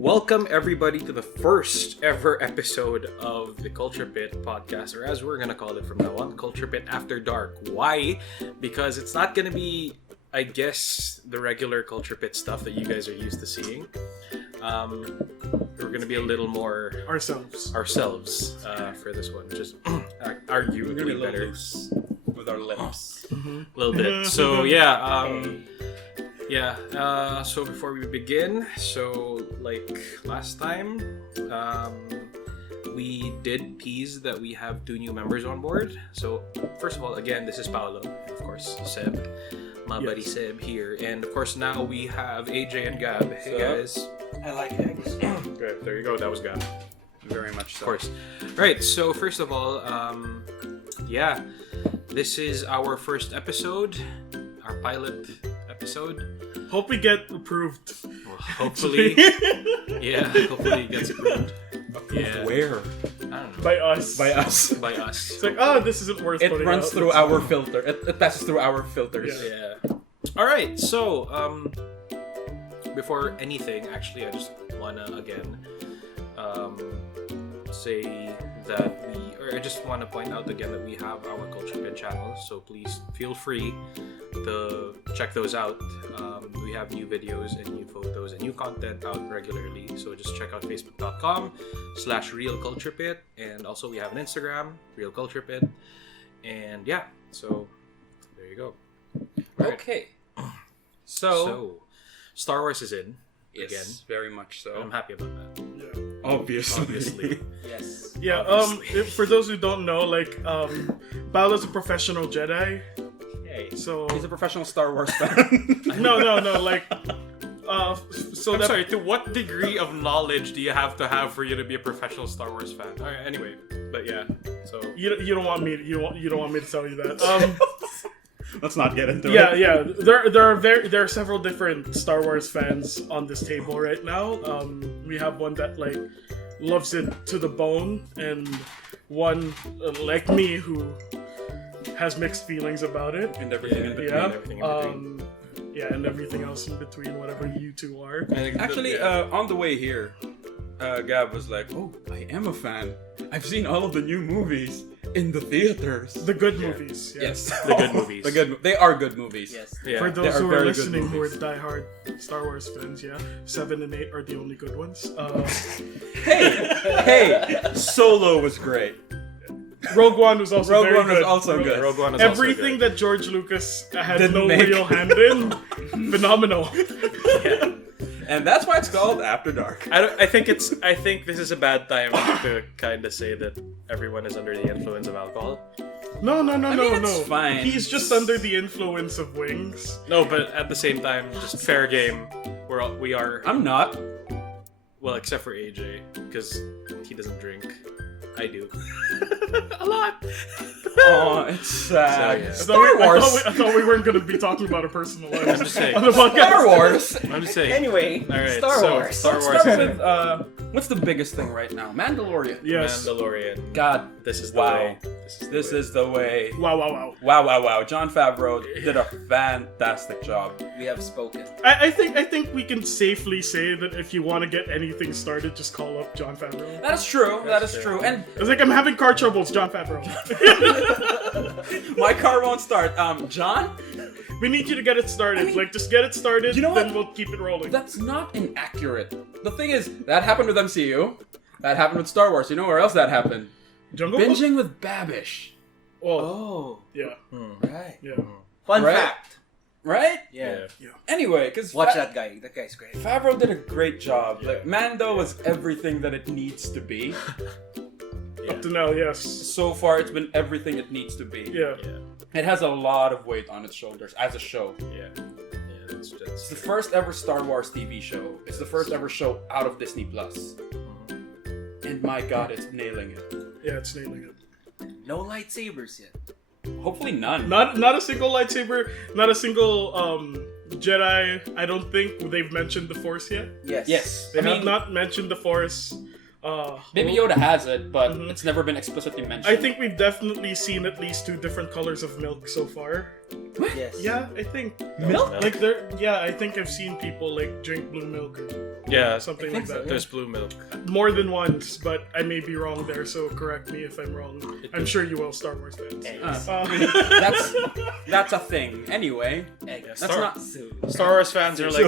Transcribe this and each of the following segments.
Welcome everybody to the first ever episode of the Culture Pit podcast, or as we're gonna call it from now on, Culture Pit After Dark. Why? Because it's not gonna be, I guess, the regular Culture Pit stuff that you guys are used to seeing. We're gonna be a little more ourselves for this one, just arguably better loose with our lips. a little bit. So so before we begin, so like last time, we did tease that we have 2 new members on board. So first of all, again, this is Paolo, and of course Seb, my buddy Seb here, and of course now we have AJ and Gab. Hey guys. I like eggs. Good, there you go, that was Gab. Very much so. Of course. Right, so first of all, this is our first episode, our pilot episode. Hope we get approved. Well, hopefully, hopefully it gets approved. Yeah. Where? I don't know. By us. By us. By us. It's like, this isn't worth It putting runs out. through our filter. It passes through our filters. Yeah. Yeah. All right. So, before anything, actually, I just wanna again say that I just want to point out again that we have our Culture Pit channel. So please feel free to check those out. We have new videos and new photos and new content out regularly. So just check out facebook.com/realculturepit, and also we have an Instagram, Real Culture Pit. And yeah, so there you go. Right. Okay. So Star Wars is in Yes, again. very much so. I'm happy about that. Obviously. Yes. Yeah, Obviously. for those who don't know, Paolo's a professional Jedi. Yay. So He's a professional Star Wars fan. no, I'm sorry, to what degree of knowledge do you have to have for you to be a professional Star Wars fan? Alright, anyway, but yeah, so... You don't want me to tell you that. Let's not get into it. Yeah. There are several different Star Wars fans on this table right now. We have one that loves it to the bone, and one like me who has mixed feelings about it. And everything in between. Yeah. everything in between. And everything else in between, whatever you two are. I think Actually, on the way here, Gab was like, "Oh, I am a fan. I've seen all of the new movies in the theaters." The good movies. Yeah. Yes. The good movies. They are good movies. Yes. Yeah. For They those are who are very good listening who are movies. diehard Star Wars fans, 7 and 8 are the only good ones. Hey, Solo was great. Rogue One was also Rogue very One was good. also good. Rogue One is Everything also that George Lucas had Didn't no make. real hand in, phenomenal. And that's why it's called After Dark. I think this is a bad time to kind of say that everyone is under the influence of alcohol. No. it's fine. He's just under the influence of wings. No, but at the same time, just fair game. We are I'm not. well, except for AJ, because he doesn't drink. I do. A lot. Oh, it's sad. So, yeah. I thought we weren't going to be talking about our personal lives I'm just saying. on the podcast. Star Wars. I'm just saying. Anyway, All right, Star so Wars. Star Let's Wars start is with what's the biggest thing right now? Mandalorian. Yes. Mandalorian. God, This is the wow. way. This is the way. Wow. Wow. John Favreau did a fantastic job. We have spoken. I think we can safely say that if you want to get anything started, just call up John Favreau. That is true. That's That is true. true. And It's like I'm having car troubles, John Favreau. my car won't start. John, We need you to get it started. Just get it started. You know then what? we'll keep it rolling. that's not inaccurate. The thing is, that happened with MCU. That happened with Star Wars. You know where else that happened? Jungle Book? Binging with Babish. Oh, yeah. Right. Yeah. Fun Right? fact. Right? Yeah. Anyway, because Watch that guy. That guy's great. Favreau did a great job. Yeah. Like Mando was everything that it needs to be. Up to now, yes. So far, it's been everything it needs to be. Yeah. It has a lot of weight on its shoulders as a show. Yeah. That's It's the first ever Star Wars TV show. It's the first ever show out of Disney Plus. And my God, it's nailing it. Yeah, it's nailing it. No lightsabers yet. Hopefully none. Not a single lightsaber, not a single Jedi. I don't think they've mentioned the Force yet. Yes. Yes. They have not mentioned the Force. Baby Yoda has it, but Mhm. it's never been explicitly mentioned. I think we've definitely seen at least 2 different colors of milk so far. Yes. Yeah, I think. Milk? Like I think I've seen people like drink blue milk or Yeah, something I like think so, that. there's blue milk. More than once, but I may be wrong there, so correct me if I'm wrong. I'm sure you will, Star Wars fans. Eggs. That's a thing. Anyway, Eggs. Yeah, that's not. Star Wars fans are like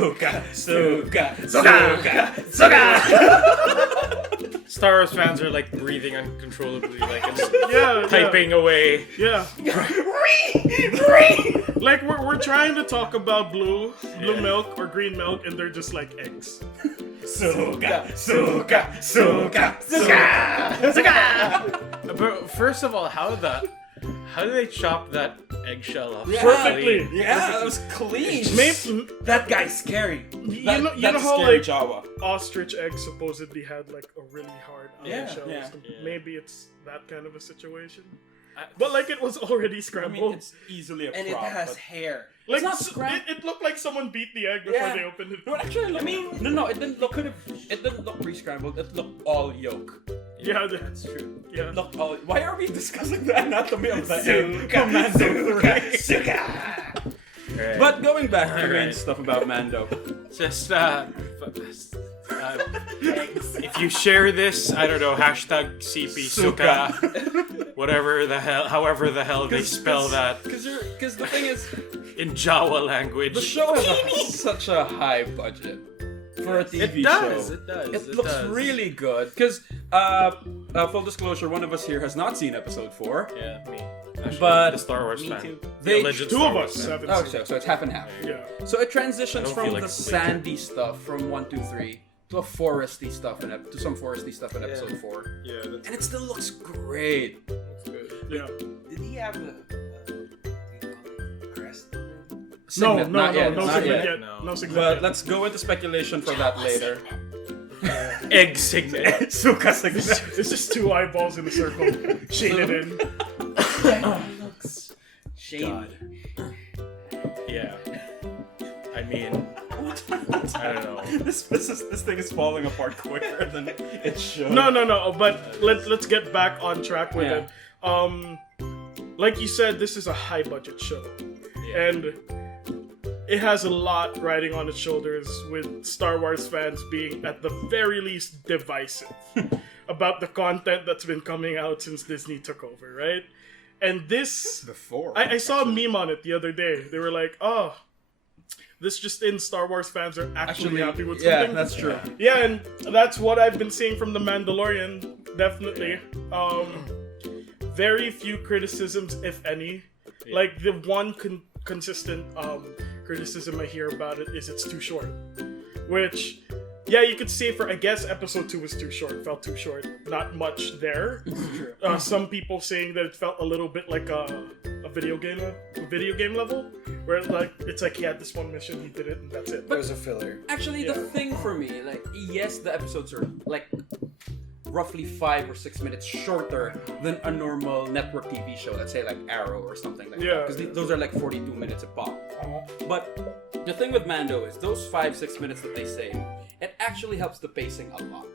Star Wars fans are like breathing uncontrollably, like and just Yeah, typing away. Yeah. Like we're trying to talk about blue milk or green milk, and they're just like eggs. But first of all, how do they chop that eggshell off? Perfectly. Yeah, that was clean. Maybe That guy's scary. you know That's how scary like Jawa. ostrich eggs supposedly had like a really hard outer Yeah, shell. yeah. Maybe it's that kind of a situation. But like it was already I scrambled. mean, it's easily a And it prop. has but- hair. like it's not so- scram- it looked like someone beat the egg before Yeah. they opened it. No, actually, I mean, no, it didn't look. It didn't look pre-scrambled. It looked all yolk. Yeah, That's true. yeah. Look all. Why are we discussing the anatomy of the egg? Mando 3. Right. But going back to the main Alright. stuff about Mando. Just if you share this, I don't know, hashtag CP Suka, whatever the hell, however the hell they spell that Because the thing is, in Jawa language. the show has such a high budget for a TV It does. show. It does. It looks does. really good. Because, full disclosure, one of us here has not seen episode 4. Yeah, me. Actually, But- the Star Wars Me fan. too. They- The alleged Two Star of Wars us fan. haven't Oh, seen so it's half and half. it. Yeah. So it transitions I don't from feel like the it's later. sandy stuff from 1, 2, 3 to a foresty stuff in to some foresty stuff in episode 4, Yeah, that's and it still looks great. Yeah. Did he have a crest? Signet, No not yet, not signet yet. yet. No. No signet But yet. let's go into speculation for that later. egg signet. Suka signet. It's just two eyeballs in a circle, shaded in. Looks shady. Yeah. I mean, I don't know. This thing is falling apart quicker than it should. No. But let's get back on track with Yeah. it. Like you said, this is a high budget show, Yeah. and it has a lot riding on its shoulders. With Star Wars fans being at the very least divisive about the content that's been coming out since Disney took over, right? And this, Before. I saw a meme on it the other day. They were like, "Oh, this just in: Star Wars fans are actually happy with something." Yeah, that's true. Yeah, and that's what I've been seeing from The Mandalorian, definitely. Very few criticisms, if any. Yeah. Like, the one consistent criticism I hear about it is it's too short. Which, yeah, you could say for, I guess, episode 2 was too short, felt too short. Not much there. Some people saying that it felt a little bit like a video game level, where it's like he had this one mission, he did it, and that's it. It was a filler. Actually, the Yeah. thing for me, like, yes, the episodes are like roughly 5 or 6 minutes shorter than a normal network TV show, let's say like Arrow or something like Yeah. that. Because those are like 42 minutes a pop. But the thing with Mando is those 5-6 minutes that they save, it actually helps the pacing a lot.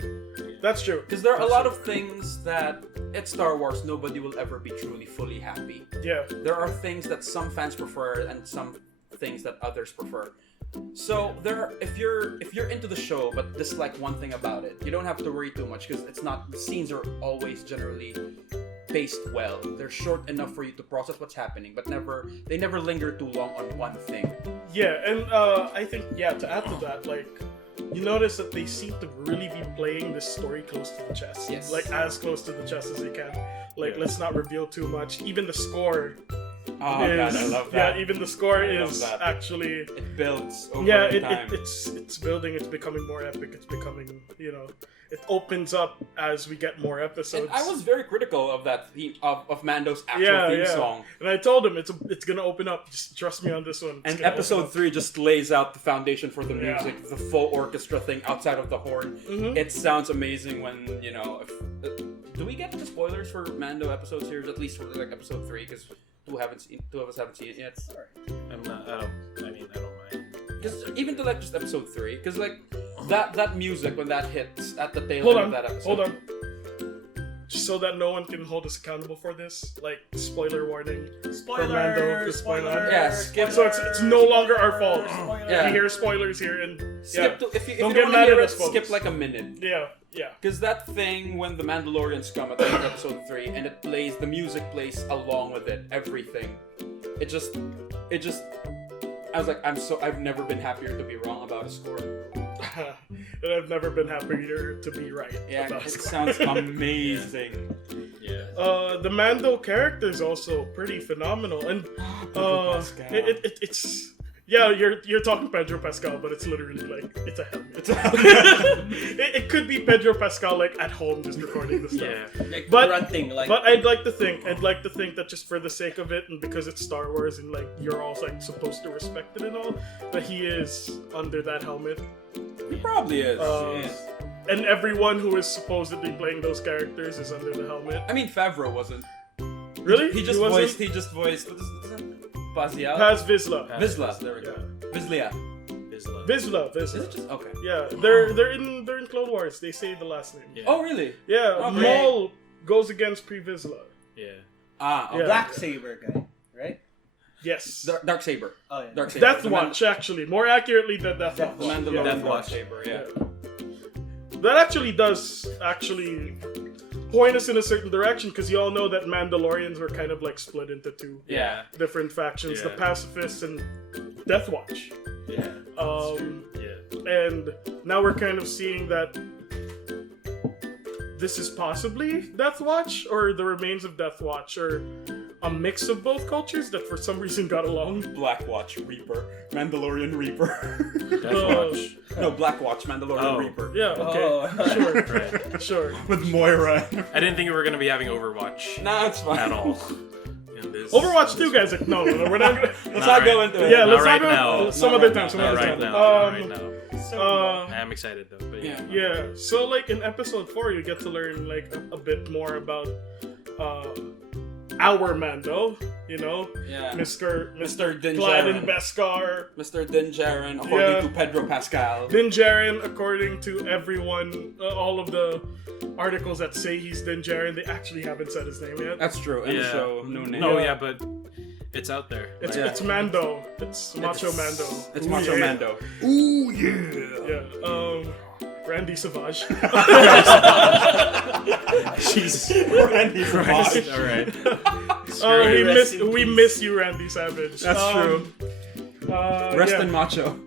That's true. Because there are a lot of things that at Star Wars nobody will ever be truly fully happy. Yeah. There are things that some fans prefer and some things that others prefer. So if you're into the show but dislike one thing about it, you don't have to worry too much because the scenes are always generally paced well. They're short enough for you to process what's happening, but they never linger too long on one thing. Yeah, and I think, to add to that, like, you notice that they seem to really be playing this story close to the chest. Yes. Like, as close to the chest as they can. Like, let's not reveal too much. Even the score Oh is... god, I love that. Yeah, even the score I love is that. actually... It builds over time. it's building, it's becoming more epic, it's becoming, it opens up as we get more episodes. And I was very critical of that theme of Mando's actual theme song. And I told him it's gonna open up. Just trust me on this one. It's And gonna episode open up. 3 just lays out the foundation for the Yeah. music, the full orchestra thing outside of the horn. Mhm. It sounds amazing when, do we get the spoilers for Mando episodes here? At least for like episode 3, because two of us haven't seen it yet. I don't mind. Just even to like just episode 3, because like that music when that hits at the tail Hold end on, of that episode. hold on. Just so that no one can hold us accountable for this. Like, spoiler warning. Spoilers. Mando is spoiler. Yeah, skip. So it's no longer our fault. Yeah. You hear spoilers here, and Skip to, if you Don't don't get want to mad hear at it, us, folks. skip like a minute. yeah. Because that thing when the Mandalorians come at the end of episode 3 and it plays, the music plays along with it, everything. It just, I was like, I've never been happier to be wrong about a score. And I've never been happier to be right. Yeah, about it this. sounds amazing. Yeah. The Mando character is also pretty phenomenal, and Pedro Pascal. it's yeah, you're talking Pedro Pascal, but it's literally like it's a helmet. It could be Pedro Pascal like at home just recording the stuff. Yeah. Like But- grunting, like. But I'd like to think that just for the sake of it and because it's Star Wars and like you're all like supposed to respect it and all, that he is under that helmet. He probably is. And everyone who is supposedly playing those characters is under the helmet. I mean, Favreau wasn't. Really? He just wasn't? voiced. He just voiced. What is it? Pazial? Paz Vizsla. Vizsla. There we go. Vizsla. Vizsla. Is it just okay? Yeah, they're in Clone Wars. They say the last name. Yeah. Oh really? Yeah, Okay. Maul goes against Pre Vizsla. Yeah. Ah, okay. Yeah. Black Saber guy, right? Yes. Dark Saber. Oh yeah. Dark Saber. Death The Watch, actually. More accurately than Death Death Watch. The Mandalorian Yeah. Death Dark Watch. Saber. Yeah. That actually does point us in a certain direction because you all know that Mandalorians were kind of like split into two Yeah. different factions: the Yeah. Pacifists and Death Watch. Yeah. Yeah. And now we're kind of seeing that this is possibly Death Watch or the remains of Death Watch or a mix of both cultures that for some reason got along. Black Watch Reaper. Mandalorian Reaper. Death Uh, Watch. No, Black Watch Mandalorian Oh. Reaper. Yeah, okay. Oh. Sure. Right. Sure. With Moira. I didn't think we were gonna be having Overwatch Nah, it's fine. at all. In this- Overwatch 2, guys. Like, no, we're not gonna. Let's not go into it. Yeah, Not let's right not go. now. Some Not other right time. now. Some Not other right time. now. Not right now. Uh, I'm excited though, but yeah. yeah. So like in episode 4, you get to learn like a bit more about our Mando. You know, Yeah. Mr. Din Gladden Djarin. Beskar. Mr. Din Djarin, according Yeah. to Pedro Pascal. Din Djarin, according to everyone, all of the articles that say he's Din Djarin, they actually haven't said his name yet. That's true. And Yeah. so, no name. No, Yeah. yeah, but it's out there. It's Like, it's Mando. It's Macho Mando. It's Ooh, Macho yeah. Mando. Ooh yeah. Yeah. Randy Savage. Jesus. Randy Christ. All right. We miss you, Randy Savage. That's true. Rest yeah. in Macho.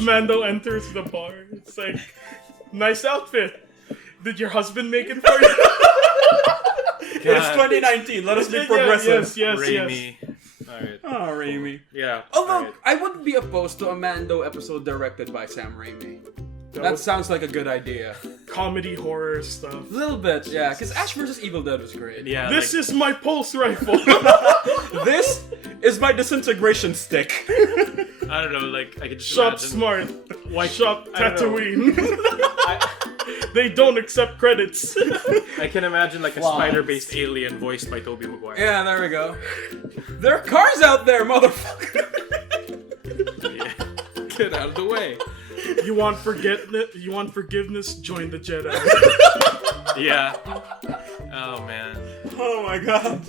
Mando enters the bar. It's like, nice outfit. Did your husband make it for you? It's 2019. Let us be progressive. Yes. Raimi. All right. Oh, Raimi. Yeah. Although, all right. I wouldn't be opposed to a Mando episode directed by Sam Raimi. That sounds like a good idea. Comedy horror stuff. A little bit, yeah. Because Ash vs. Evil Dead was great. Yeah. This like, is my pulse rifle. This is my disintegration stick. I don't know. Like I could just Shop imagine. smart. Why shop I don't know. Tatooine? They don't accept credits. I can imagine like a Wow. spider-based alien voiced by Tobey Maguire. Yeah, there we go. There are cars out there, motherfucker. Yeah. Get out of the way. You want forgiveness? Join the Jedi. Yeah. Oh man. Oh my god.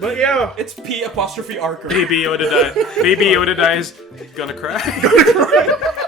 But yeah, It's P apostrophe Archer. Baby Yoda died. Baby Yoda dies. Gonna cry.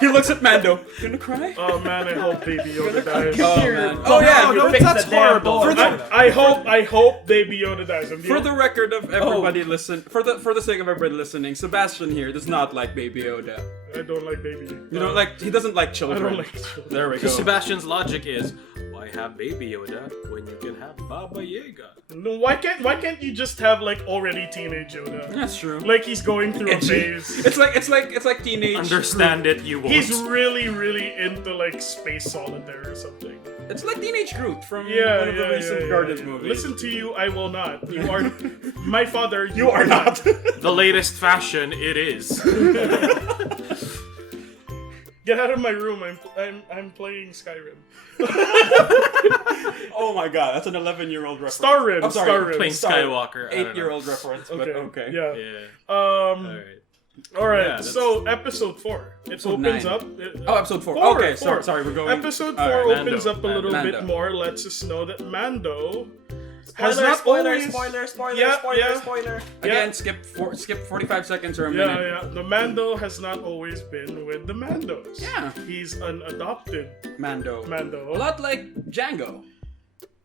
He looks at Mando. Gonna cry? oh man, I hope Baby Yoda dies. Oh man. Oh yeah, no, that's fix the damn horrible. door. For the, I hope Baby Yoda dies. for the record of everybody listen, for the sake of everybody listening, Sebastian here does not like Baby Yoda. I don't like Baby. You don't like. He doesn't like I children. don't like children. There we go. Because Sebastian's logic is, why have Baby Yoda when you can have Baba Yaga? No, why can't you just have like already teenage Yoda? That's true. Like he's going through a phase. It's like teenage. Understand it, you won't. He's really into like space solitaire or something. It's like teenage Groot from Yeah, one of the recent Guardians movies. Listen to you, I will not. You are my father. you are not. The latest fashion, it is. Get out of my room. I'm playing Skyrim. Oh my god, that's an 11-year-old reference. Starrim. I'm sorry, Starrim. Playing Sorry. Skywalker. I don't know. 8-year-old reference, but okay. Yeah. Yeah. Alright. All right, Yeah, so episode 4. It Episode opens 9. up. Episode 4. Okay, sorry, we're going. Episode All 4 right, opens Mando. up a little Mando. bit more. Lets us know that Mando Spoiler, spoiler, Yeah. spoiler. Again, skip 45 seconds or a minute. Yeah. The Mando has not always been with the Mandos. Yeah. He's an adopted Mando. A Mando. lot like Django.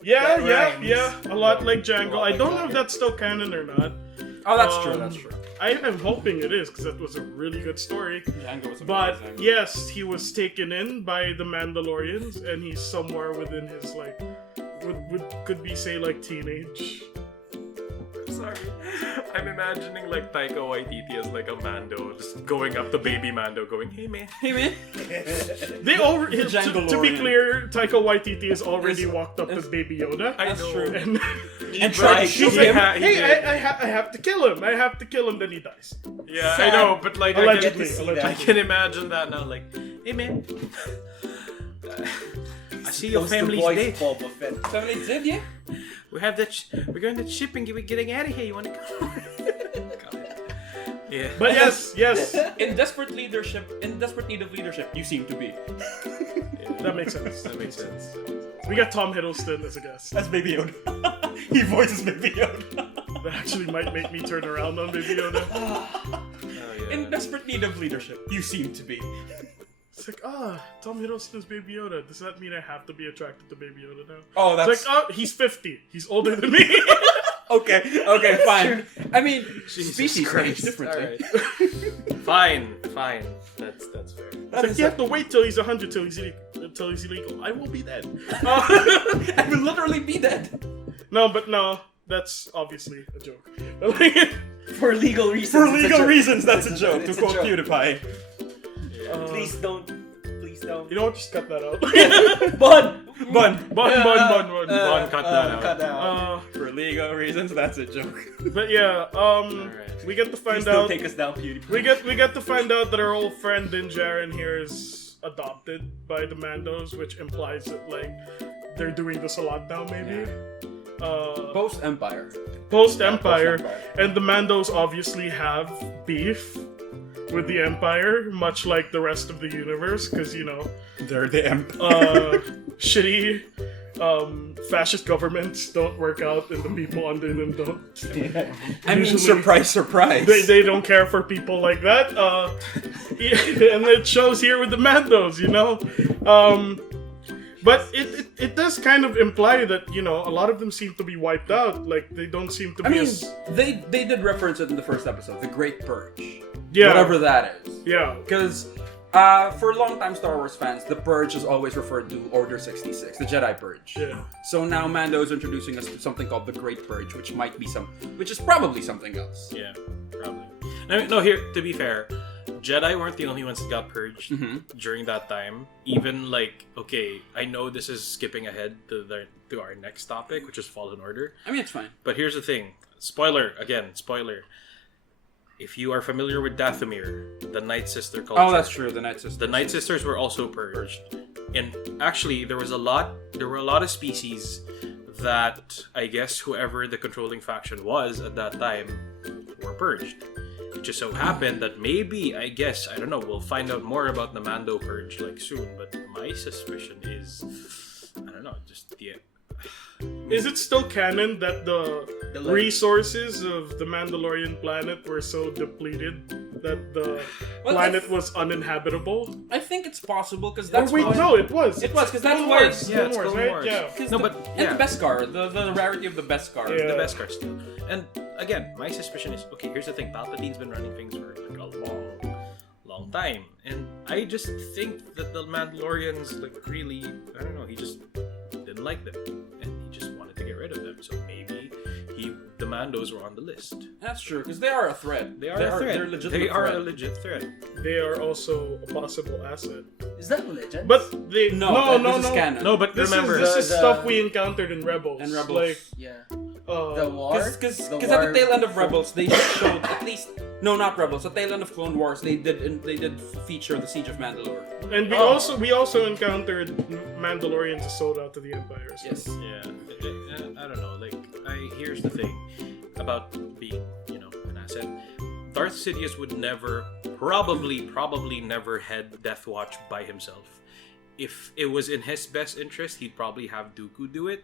Yeah. A lot Yeah. like Django. A lot I don't like know if Django. that's still canon or not. Oh, that's true. That's true. I am hoping it is because that was a really good story. Django was amazing. But yes, he was taken in by the Mandalorians, and he's somewhere within his could be say like teenage. Sorry. I'm imagining like Taika Waititi as like a Mando, just going up to baby Mando, going, "Hey man." Hey man. They already to be Djangalorian. clear, Taika Waititi has already walked up to Baby Yoda. That's know. true. And And tried to shoot he's like, him. hey, I have to kill him. I have to kill him. Then he dies. Yeah, Sad. I know, but like Allegedly. I can imagine that now. Like, hey man, I see your family's dead. Boba Fett. Family did, yeah? We have that. We're going to the ship and we're getting out of here. You want to come? Yeah. But yes, In desperate need of leadership, you seem to be. that makes sense. That makes sense. We got Tom Hiddleston as a guest. That's Baby Yoda. He voices Baby Yoda. That actually might make me turn around on Baby Yoda. Oh, yeah. In desperate need of leadership, you seem to be. It's like, Tom Hiddleston's Baby Yoda. Does that mean I have to be attracted to Baby Yoda now? Oh, that's It's like, he's 50. He's older than me. okay, fine. I mean, Jesus species Christ. age differently. Fine. That's fair. It's like, you have to wait till he's 100 till he's illegal. I will be dead. I will literally be dead. No, that's obviously a joke. For legal reasons. For it's a legal joke. reasons, that's a joke. It's To a quote joke. PewDiePie. Please don't. You know what? Just cut that out. Bun. Bun, Cut that out. Cut out. For legal reasons, that's a joke. But yeah, Alright. we get to Please find don't out. take us down, PewDiePie. We get to find out that our old friend Din Djarin here is adopted by the Mandos, which implies that like they're doing this a lot now, maybe. Post Empire. Post Empire, post-Empire. and the Mandos obviously have beef with the Empire, much like the rest of the universe, because They're the Empire. shitty fascist governments don't work out, and the people under them don't. I mean, usually- surprise. They don't care for people like that. And it shows here with the Mandos, But it does kind of imply that, a lot of them seem to be wiped out. Like, they don't seem to be I mean, as... they did reference it in the first episode, the Great Purge. Yeah. Whatever that is. Yeah. Because for longtime Star Wars fans, the Purge is always referred to Order 66, the Jedi Purge. Yeah. So now Mando is introducing us to something called the Great Purge, which is probably something else. Yeah, probably. No, here, to be fair, Jedi weren't the only ones that got purged during that time. Even I know this is skipping ahead to our next topic, which is Fallen Order. I mean, it's fine. But here's the thing. Spoiler. If you are familiar with Dathomir, the Night Sister culture. Oh, that's true. The Night Sisters. The Night Sisters were also purged. And actually, there were a lot of species that I guess whoever the controlling faction was at that time were purged. It just so happened that maybe, I don't know, we'll find out more about the Mando purge soon, but my suspicion is, I don't know, Is it still canon that the The resources of the Mandalorian planet were so depleted that the Well, planet was uninhabitable? I think it's possible because Or that's wait, why- no, it was. It was, 'cause that's Clone why- Wars, yeah, Clone it's Wars, Clone right? Wars. Yeah. 'Cause No, the- but, and yeah. the Beskar, the rarity of the Beskar. Yeah. the Beskar still. And again, my suspicion is, okay, here's the thing, Palpatine's been running things for a long time. And I just think that the Mandalorians, really, I don't know, he just didn't like them. And he just wanted to get rid of them. So maybe the Mandos were on the list. That's true because they are a threat. They are a threat. They're a legitimate They are threat. a legit threat. They are also a possible asset. Is that religion? But they No, this is canon. No, but This remember, is The- stuff we encountered in Rebels. And Rebels. Like, yeah. The war. Because The at war the tail end of Rebels, they showed at least not Rebels. At the tail end of Clone Wars, they did feature the Siege of Mandalore. and we also encountered Mandalorians as sold out to the Empire. So. Yes. yeah, I don't know. Here's the thing about being, an asset. Darth Sidious would never, probably never head Death Watch by himself. If it was in his best interest, he'd probably have Dooku do it.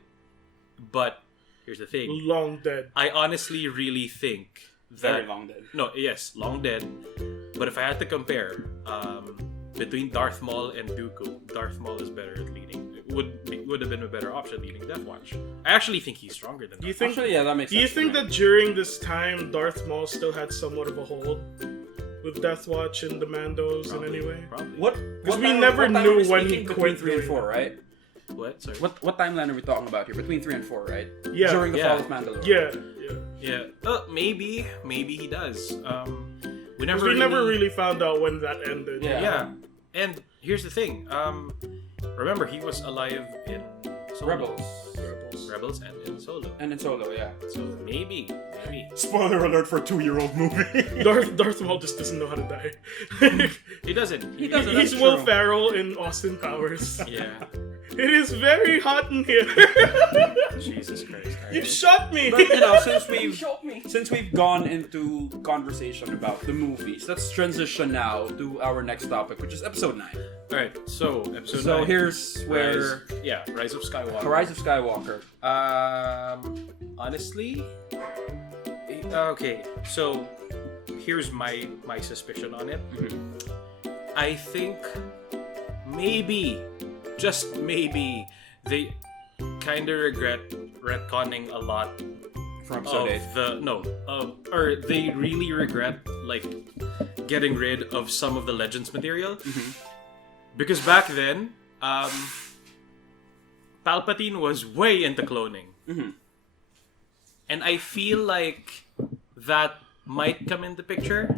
But here's the thing. Long dead. I honestly really think that... Very long dead. No, yes, long dead. But if I had to compare between Darth Maul and Dooku, Darth Maul is better at leading. Would have been a better option leading Death Watch. I actually think he's stronger than Do you Darth think? Actually, yeah, that makes Do you sense. think that during this time, Darth Maul still had somewhat of a hold with Death Watch and the Mandos in any way? Probably. What? Because what we time- never what time knew are we when he speaking? quit Between 3 and doing 4, right? What? Sorry. What timeline are we talking about here? Between 3 and 4, right? Yeah. During the Yeah. fall of Mandalorian. Yeah. Yeah. Maybe he does. We never. We never really found out when that ended. Yeah. Yeah. And here's the thing. Remember, he was alive in Solo. Rebels and in Solo. And in Solo, yeah. So maybe. Spoiler alert for a 2-year-old movie. Darth Maul just doesn't know how to die. He doesn't. He doesn't. He's That's Will true. Ferrell in Austin Powers. Yeah. It is very hot in here. Jesus Christ. You shot me. But since we've gone into conversation about the movies, let's transition now to our next topic, which is episode 9. All right. So episode. So 9, here's where Rise of Skywalker. The Rise of Skywalker. Honestly, okay. So here's my suspicion on it. I think maybe, just maybe, they kind of regret retconning a lot From of episode 8. or they really regret like getting rid of some of the Legends material because back then, Palpatine was way into cloning. And I feel like that might come into picture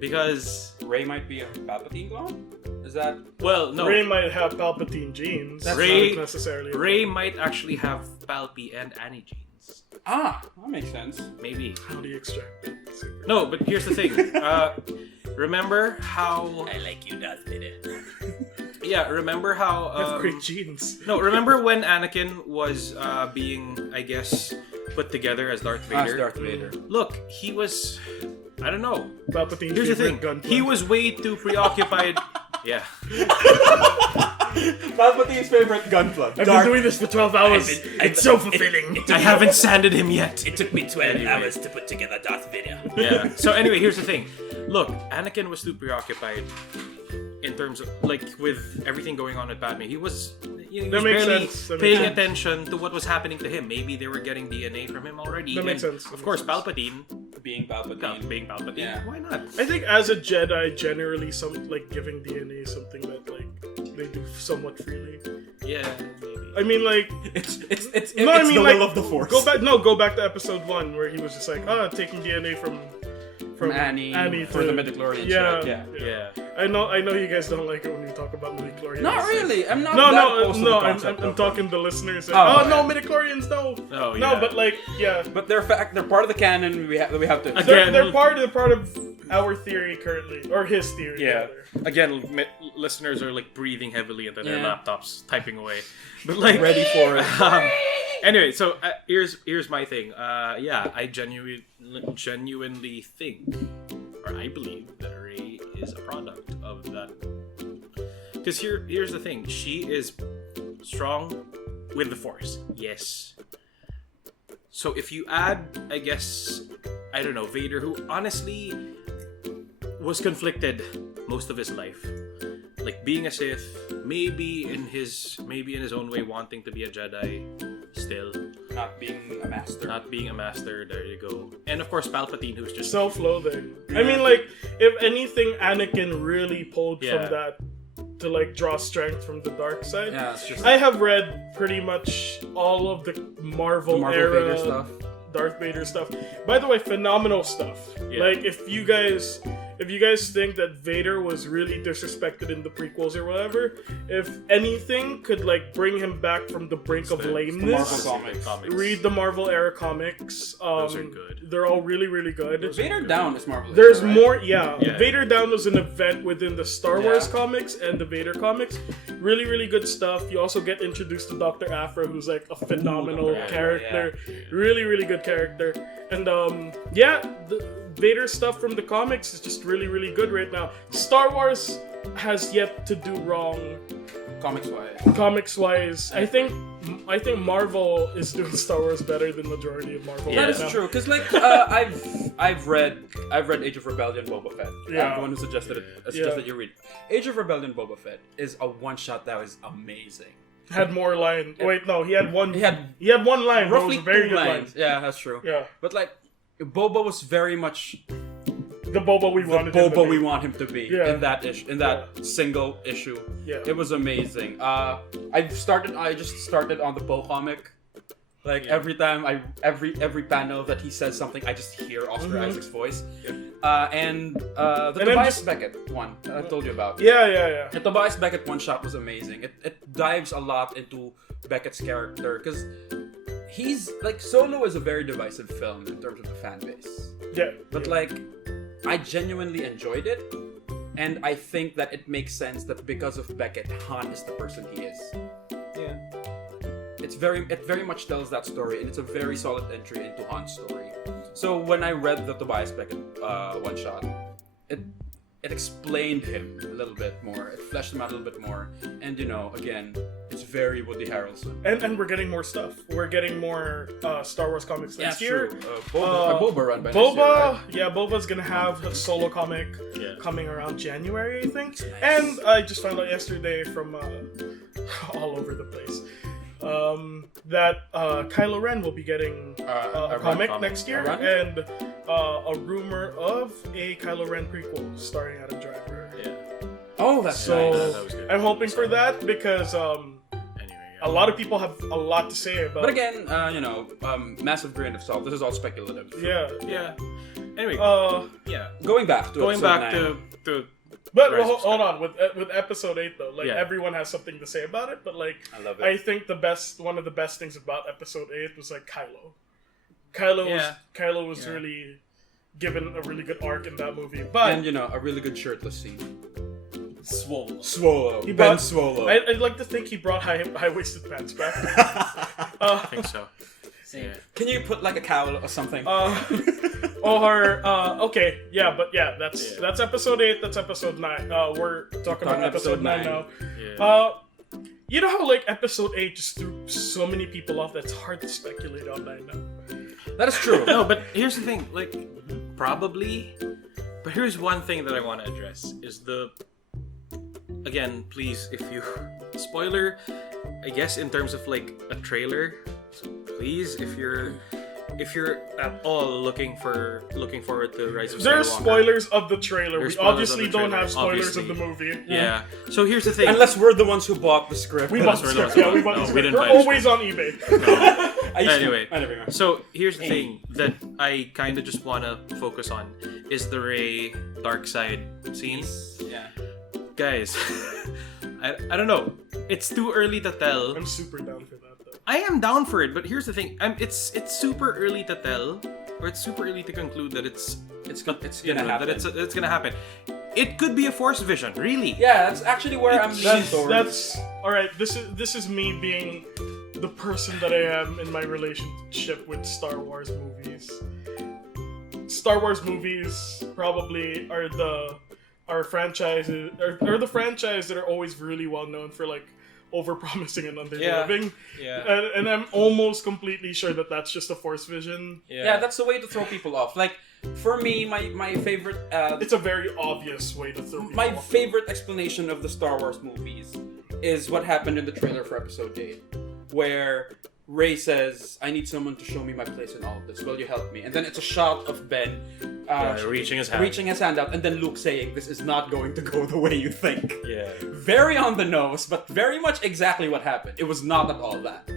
because Rey might be a Palpatine clone? Is that... well, no, Rey might have Palpatine genes. That's Rey- not necessarily. a Ray thing. might actually have Palpy and Annie genes. Ah, that makes sense. Maybe. How do you extract it? Super. No, but here's the thing. Remember how... I like you, Darth Vader. Yeah, remember You have how... great genes. No, remember when Anakin was being, I guess, put together as Darth Vader? As Darth Vader. Look, he was... I don't know. Palpatine's Here's the thing. favorite gunpla. He was way too preoccupied... Yeah. Palpatine's favorite gunpla. I've been doing this for 12 hours. It's so fulfilling. I haven't sanded him yet. It took me 12 Anyway. hours to put together Darth Vader. Yeah. So anyway, here's the thing. Look, Anakin was too preoccupied in terms of like with everything going on with Padme. He was, he was That makes barely sense. That makes paying sense. attention to what was happening to him. Maybe they were getting DNA from him already. That makes and sense. That Of course, makes sense. Palpatine, Being Palpatine. being Palpatine. Yeah. Why not? I think as a Jedi, generally, some like giving DNA is something that like they do somewhat freely. Yeah, maybe. I mean, like It's no, I mean the like will of the Force. Go back to episode 1 where he was just like, taking DNA from Annie for to- the midichlorians. Yeah, right? Yeah. Yeah. I know you guys don't like it when we talk about midichlorians. Not really. I'm not. No, that no, opposed to no. the I'm concept of talking to listeners. Oh, No, yeah. midichlorians, no. Oh, No, yeah. but like, yeah, But they're part of the canon. We have to. Again, they're part of our theory currently, or his theory. Yeah. rather. Again, listeners are like breathing heavily into their Yeah. laptops, typing away. But like, ready for it. Anyway, so here's my thing. Yeah, I genuinely think, or I believe that Rey is a product of that. Because here's the thing: she is strong with the Force. Yes. So if you add, I guess, I don't know, Vader, who honestly was conflicted most of his life, like being a Sith, maybe in his own way wanting to be a Jedi, still Not being a master. not being a master. There you go. And of course Palpatine, who's just Self-loathing. I mean, like, if anything, Anakin really pulled Yeah. from that to like draw strength from the dark side. Yeah, it's just I have read pretty much all of the Marvel era Vader stuff. Darth Vader stuff. By the way, phenomenal stuff. Yeah. Like if you guys think that Vader was really disrespected in the prequels or whatever, if anything could like bring him back from the brink of the lameness, Marvel comics. read the Marvel era comics. Those are good. They're all really, really good. Vader Down is marvelous. There's right? more, yeah. Yeah. Vader Down was an event within the Star Wars Yeah. comics and the Vader comics. Really, really good stuff. You also get introduced to Dr. Aphra, who's like a phenomenal Dr. Aphra, character. Really, really good character. And yeah, Vader stuff from the comics is just really, really good right now. Star Wars has yet to do wrong comics-wise. I think Marvel is doing Star Wars better than majority of Marvel. That right is now. true, because like I've read Age of Rebellion Boba Fett. Yeah. I'm the one who suggested you read. Age of Rebellion Boba Fett is a one-shot that was amazing. Had more line. Wait, no, he had one. He had one line. But it roughly was a very 2 good lines. line. Yeah, that's true. Yeah, But like Boba was very much the Boba we the wanted. him to Boba be. we want him to be Yeah. in that single issue. Yeah. It was amazing. I just started on the Poe comic. Like every time every panel that he says something, I just hear Oscar Isaac's voice. And the Tobias Beckett one that I told you about. Yeah. The Tobias Beckett one shot was amazing. It dives a lot into Beckett's character because he's like Solo is a very divisive film in terms of the fan base. Yeah. But like I genuinely enjoyed it, and I think that it makes sense that because of Beckett, Han is the person he is. Yeah. It very much tells that story, and it's a very solid entry into Han's story. So when I read the Tobias Beckett one shot, it explained him a little bit more. It fleshed him out a little bit more, and again, it's very Woody Harrelson. And we're getting more stuff. We're getting more Star Wars comics next year. True. Boba run by next year, Boba, right? yeah, Boba's gonna have a solo comic Yeah. coming around January, I think. Nice. And I just found out yesterday from all over the place that Kylo Ren will be getting a comic next year, A run? and a rumor of a Kylo Ren prequel starring Adam Driver. Yeah. Oh, that's So nice. That was good. I'm hoping for that because Anyway, a lot of people have a lot to say about. But again, massive grain of salt. This is all speculative. yeah. Yeah. Anyway, yeah. Going back to Going episode back 9. to But Rise of hold on, with episode 8 though, like Yeah. everyone has something to say about it. But like, I love it. I think one of the best things about episode 8 was like Kylo. Kylo was Yeah. really given a really good arc in that movie. But And a really good shirtless scene. Swallow. He Ben brought- Swallow. I'd like to think he brought high waisted pants back. I think so. Yeah. Can you put like a cowl or something? Okay, yeah, but yeah, Yeah. that's episode 8. That's episode 9. We're talking about episode 9 now. Yeah. You know how like episode 8 just threw so many people off that's hard to speculate on 9 now. That is true. No, but here's the thing. Like, probably. But here's one thing that I want to address is again, please, if you spoiler, I guess in terms of like a trailer, so please, if you're at all looking forward to Rise of Skywalker. There's spoilers of the trailer. There's We spoilers obviously of the don't trailer, have spoilers obviously. of the movie. Yeah. So here's the thing. Unless we're the ones who bought the script. We bought the Unless script. we're Yeah, we bought no, the we script. didn't We're buy the always on eBay. I used to- Anyway, I never remember. so here's the thing that I kind of just want to focus on is the Rey dark side scene. Yeah. Guys, I don't know. It's too early to tell. I'm super down for that though. I am down for it, but here's the thing. It's super early to tell, or it's super early to conclude that it's gonna happen. That it's gonna happen. It could be a Force vision, really. Yeah, that's actually where I'm leaning towards. That's all right. This is me being the person that I am in my relationship with Star Wars movies. Star Wars movies probably are the franchises are the franchise that are always really well known for like over-promising and under-delivering. Yeah. And I'm almost completely sure that that's just a Force vision. Yeah, that's the way to throw people off. Like, for me, my favorite... It's a very obvious way to throw people my off. favorite explanation of the Star Wars movies is what happened in the trailer for Episode 8, where Rey says, I need someone to show me my place in all of this. Will you help me? And then it's a shot of Ben reaching his hand. reaching his hand out, and then Luke saying, this is not going to go the way you think. Yeah. Very on the nose, but very much exactly what happened. It was not at all that.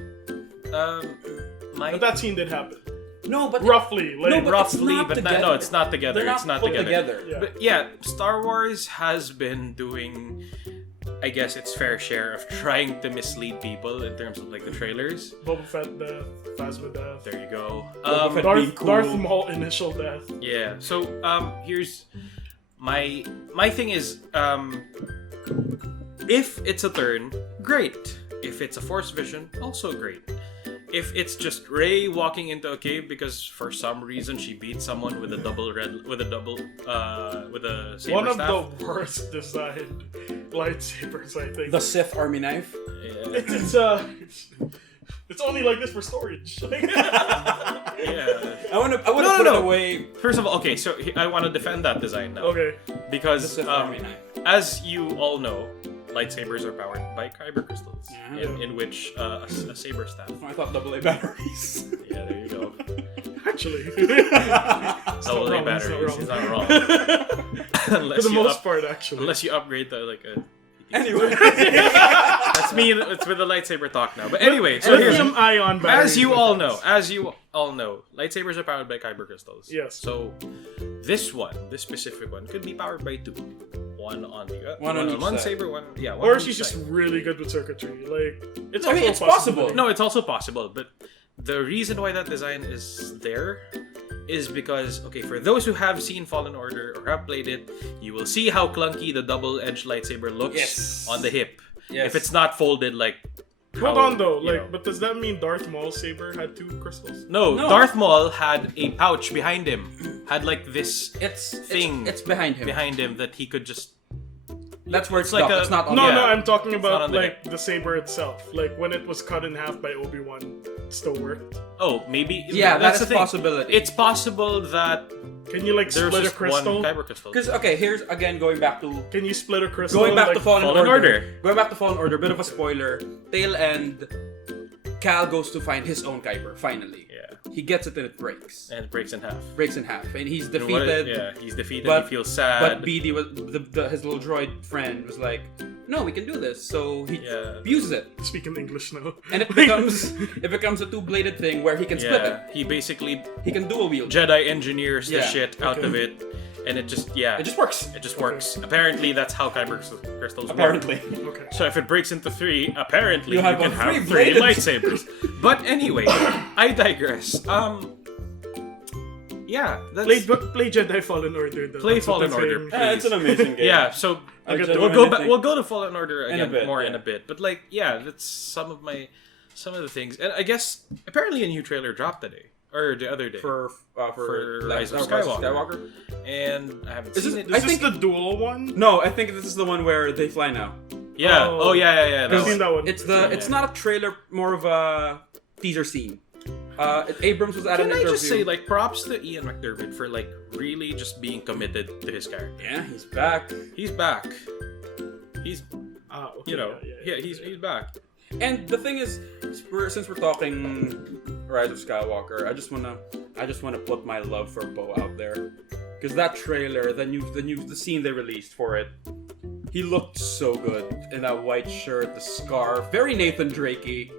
But that scene did happen. No, but... Roughly. Like, No, but it's Roughly, not but together. no, it's not together. They're not it's not put together. Yeah. But yeah, Star Wars has been doing, I guess, its fair share of trying to mislead people in terms of like the trailers. Boba Fett death, Phasma death. There you go. Boba Fett being cool. Darth Maul initial death. Yeah. So here's my thing is if it's a turn, great. If it's a Force vision, also great. if it's just Rey walking into a cave because for some reason she beat someone with a saber One of staff. the worst designed lightsabers, I think. The Sith army knife. Yeah. It's only like this for storage. Yeah. I want to put it away. First of all, okay, so I want to defend that design now. Okay. The Because Sith army knife. as you all know, lightsabers are powered by kyber crystals, Yeah. in which a saber staff. I thought AA batteries. Yeah, there you go. Actually. Double A wrong, batteries. it's It's not not wrong. For unless the you most part, actually. unless you upgrade to like a. Anyway. That's me. It's with the lightsaber talk now. But anyway, so here's Lithium ion batteries. as you all know, lightsabers are powered by kyber crystals. Yes. So this specific one, could be powered by two. One on the One on each one side. saber, one one Or on she's each just side. really good with circuitry. Like, it's I mean, also it's possible. No, it's also possible, but the reason why that design is there is because, okay, for those who have seen Fallen Order or have played it, you will see how clunky the double-edged lightsaber looks Yes. on the hip. Yes. If it's not folded, like... Hold how, on though, you like, know. but does that mean Darth Maul's saber had 2 crystals? No, No. Darth Maul had a pouch behind him. Had like this It's thing It's behind him. that he could just... That's where it's like stuck. a- It's not on No, the no, Yeah. I'm talking not about on the like the saber itself. Like when it was cut in half by Obi-Wan, it still worked. Oh, maybe... Yeah, that's that's the a thing. possibility. It's possible that Can you like there's split a just one crystal? kyber crystal. Because okay, here's again going back to Can you split a crystal? going back like, to Fallen Fallen Order. Order. Going back to Fallen Order, bit of a spoiler. Tail end, Cal goes to find his own Kyber, finally. Yeah. He gets it and it breaks. And it breaks in half. Breaks in half. And he's And what defeated. he's defeated. but- He feels sad. But BD was his little droid friend was like, no, we can do this. So he Yeah. uses it. Speaking English now. And it becomes a two-bladed thing where he can split it. Yeah, he basically He can dual wield. Jedi engineers the Yeah, shit out of it, and it just It just works. it just works. Apparently, that's how kyber crystals Apparently. work. Okay. So if it breaks into 3, apparently You you, have can a have 3 three-bladed- lightsabers. But anyway, I digress. Yeah, that's Play Jedi Fallen Order though. Play That's what Fallen they're Order, saying. please. It's an amazing game. yeah. So I get We'll the- go back- we'll go to Fallen Order In a again bit, more yeah. in a bit. But like, yeah, that's some of the things. And I guess apparently a new trailer dropped today or the other day For Rise of Skywalker. And I haven't Is seen this- it. Is I this think- the dual one? No, I think this is the one where they fly now. Yeah. Oh. Oh, yeah. I've That's- seen that one. It's Yeah. it's not a trailer, more of a teaser scene. Abrams was at Can an I interview. just say, like, props to Ian McDermott for like really just being committed to his character. yeah, he's back. He's back. He's Okay, he's back. And the thing is, since we're talking Rise of Skywalker, I just wanna put my love for Poe out there, because that trailer, the scene they released for it, he looked so good in that white shirt, the scarf, very Nathan Drake-y.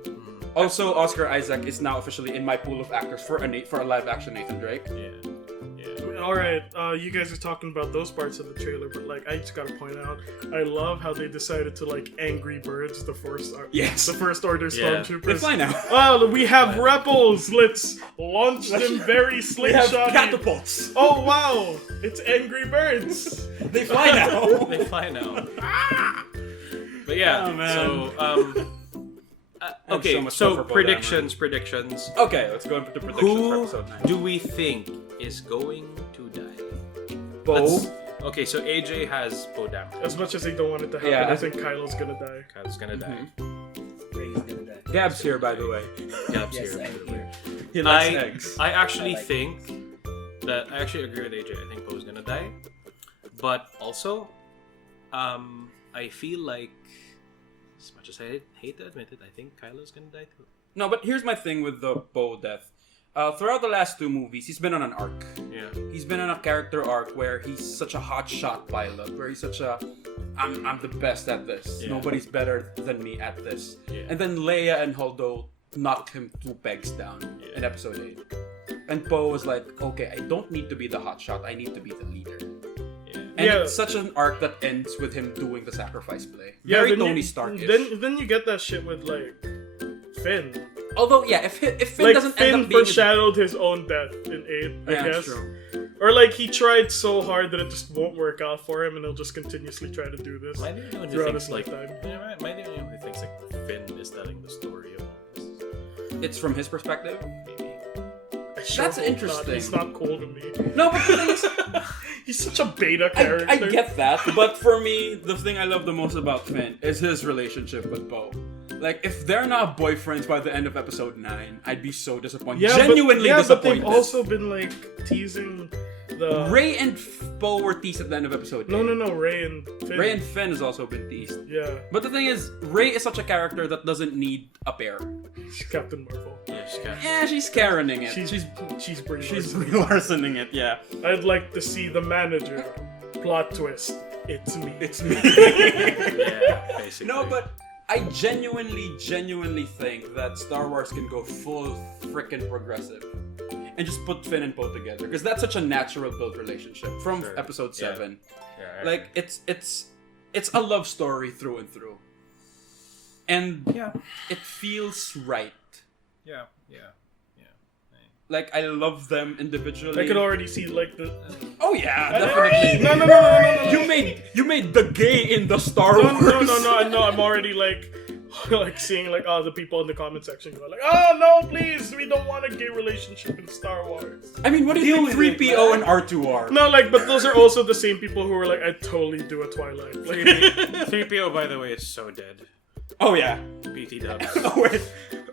Also, Oscar Isaac is now officially in my pool of actors for a live action Nathan Drake. Yeah. Alright, you guys are talking about those parts of the trailer, but like I just gotta point out, I love how they decided to like Angry Birds the First Order Yeah. They Stormtroopers. fly now. Oh, we have rebels. Let's launch them very We have slingshot. catapults. Oh wow, it's Angry Birds. They fly now. They fly now. But yeah, Oh, man. so okay, so much so love for Poe predictions. Okay, let's go into predictions for Who episode 9. do we think is going to die? Poe. Let's- Okay, so AJ has Poe Dameron. As much as they don't want it to happen, Yeah. I think Kylo's gonna die. Kylo's gonna die. Rey's gonna die. Gab's here, by the way. Gab's Yes, here. I'm here. He likes eggs. I actually I like think that I actually agree with AJ. I think Poe's gonna die, but also, I feel like as much as I hate to admit it, I think Kylo's gonna die too. No, but here's my thing with the Poe death. Throughout the last 2 movies, he's been on an arc. Yeah. He's been on a character arc where he's such a hotshot pilot, where he's such a, I'm the best at this. Yeah. Nobody's better than me at this. Yeah. And then Leia and Holdo knocked him 2 pegs down Yeah. in episode 8. And Poe was like, okay, I don't need to be the hotshot, I need to be the leader. Yeah. And Yeah. it's such an arc that ends with him doing the sacrifice play. Yeah, Very then Tony you- Stark-ish. Then you get that shit with like Finn. Although, yeah, if Finn Like doesn't Finn end up being... foreshadowed his own death in 8, I Yeah, guess. that's true. Or like he tried so hard that it just won't work out for him, and he'll just continuously try to do this Am I the only one who throughout thinks his like? lifetime. Am I the only one who thinks like Finn is telling the story of all this? it's from his perspective. I sure That's hope interesting. Not. He's not cool to me. No, but the thing is, He's such a beta character. I get that, but for me, the thing I love the most about Finn is his relationship with Poe. Like, if they're not boyfriends by the end of episode 9, I'd be so disappointed. Genuinely but disappointed. they've also been like teasing the Rey and Poe were teased at the end of episode 8. No, Rey and Finn. Rey and Finn has also been teased. Yeah, But the thing is, Rey is such a character that doesn't need a pair. she's Captain Marvel. Yes, Kat. Yeah, she's Karening it. She's Brie She's Larson. larcening it, yeah. I'd like to see the manager. Plot twist. It's me. It's me. Yeah, basically. No, but I genuinely think that Star Wars can go full frickin' progressive and just put Finn and Poe together, because that's such a natural built relationship from Sure. episode 7. Yeah, right. Like it's a love story through and through, and yeah, it feels right. yeah. Like, I love them individually. I could already see like the. Oh yeah, definitely. No. You made the gay in the Star Wars. No. I'm already like seeing like the people in the comment section go like, oh no, please, we don't want a gay relationship in Star Wars. I mean, what do you think 3PO and R2 are? No, like, but those are also the same people who were like, I totally do a Twilight. Like, 3PO, by the way, is so dead. Oh yeah. BT dubs. Oh wait.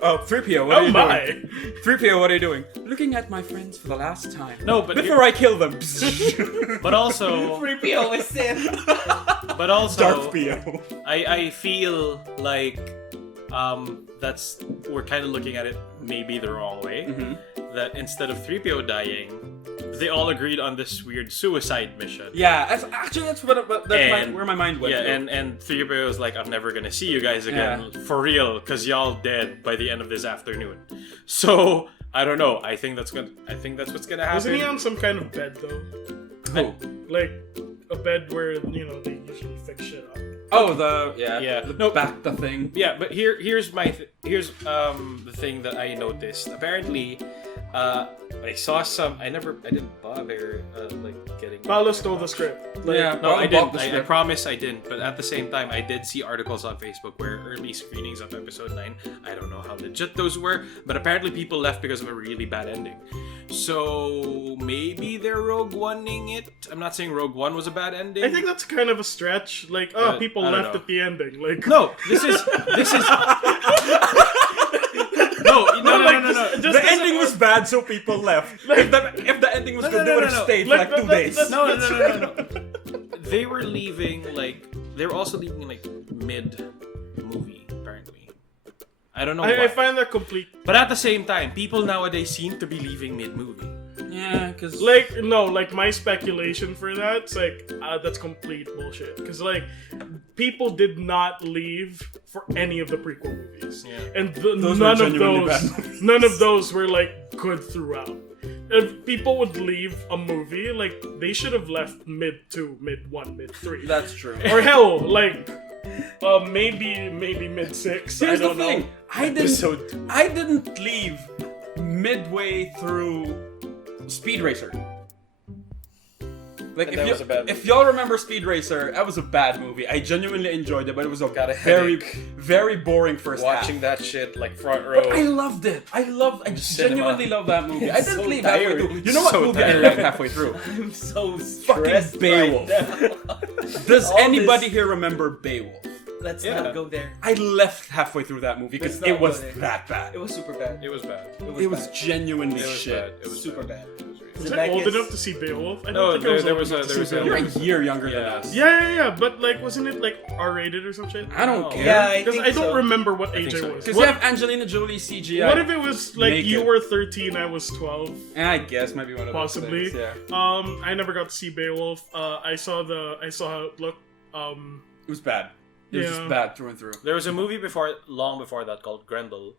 3PO, what are oh you my! doing? 3PO, what are you doing? Looking at my friends for the last time. No, but before I kill them. but also, 3PO is Sith. but also, Darth PO. I feel like we're kind of looking at it maybe the wrong way. Mm-hmm. That instead of 3PO dying, they all agreed on this weird suicide mission. Yeah, that's where my mind went. Yeah, to. and 3PO was like, I'm never gonna see you guys again for real, cause y'all dead by the end of this afternoon. So I don't know. I think that's what's gonna happen. Wasn't he on some kind of bed though? Who? Like a bed where they usually fix shit up. Oh, the thing. Yeah, but here's the thing that I noticed. Apparently, I saw some. I didn't bother getting. Paolo stole the script. Like, Yeah. No, I bought didn't. the I script. promise I didn't. But at the same time, I did see articles on Facebook where early screenings of episode 9. I don't know how legit those were, but apparently people left because of a really bad ending. So maybe they're Rogue One-ing it. I'm not saying Rogue One was a bad ending. I think that's kind of a stretch. Like, people I don't left know. at the ending. Like, No, this is. No. The ending was bad, so people left. If the ending was good, they would have stayed for like 2 days. No. They were leaving they were also leaving mid movie apparently. I don't know why. I find that complete. But at the same time, people nowadays seem to be leaving mid movie. Yeah, because My speculation for that's that's complete bullshit. Because people did not leave for any of the prequel movies, Yeah. and Those were genuinely bad movies. none of those were good throughout. If people would leave a movie, they should have left mid 2, mid 1, mid 3, that's true. or hell, maybe mid 6. Here's I don't the thing. know. I didn't leave midway through Speed Racer. And that was a bad movie. If y'all remember Speed Racer, that was a bad movie. I genuinely enjoyed it, but it was a Got a very, headache. very boring first Watching half. that shit front row. But I loved it. I genuinely love that movie. I didn't so leave tired. halfway through. You know what So movie I tired. left halfway through? I'm so Fucking stressed Beowulf. right now. Does All anybody this- here remember Beowulf? Let's Yeah. not go there. I left halfway through that movie because Let's not it was go there. that bad. It was super bad. It was bad. It was bad. genuinely It was shit. bad. It was Super bad. bad. It was really Is Was it I back old as- enough to see Beowulf? I don't No, think I was there old was enough a- to there see was a- You're Beowulf. a year younger than Yeah. us. Yeah, but wasn't it R-rated or some shit? I don't No. care. Yeah, I Because think I don't so. remember what age think I so. was. Because you What, have Angelina Jolie CGI. what if it was Naked. you were 13, I was 12? I guess maybe one of those Possibly. things, yeah. I never got to see Beowulf. I saw how it looked. It was bad. It was Yeah. just bad through and through. There was a movie long before that called Grendel,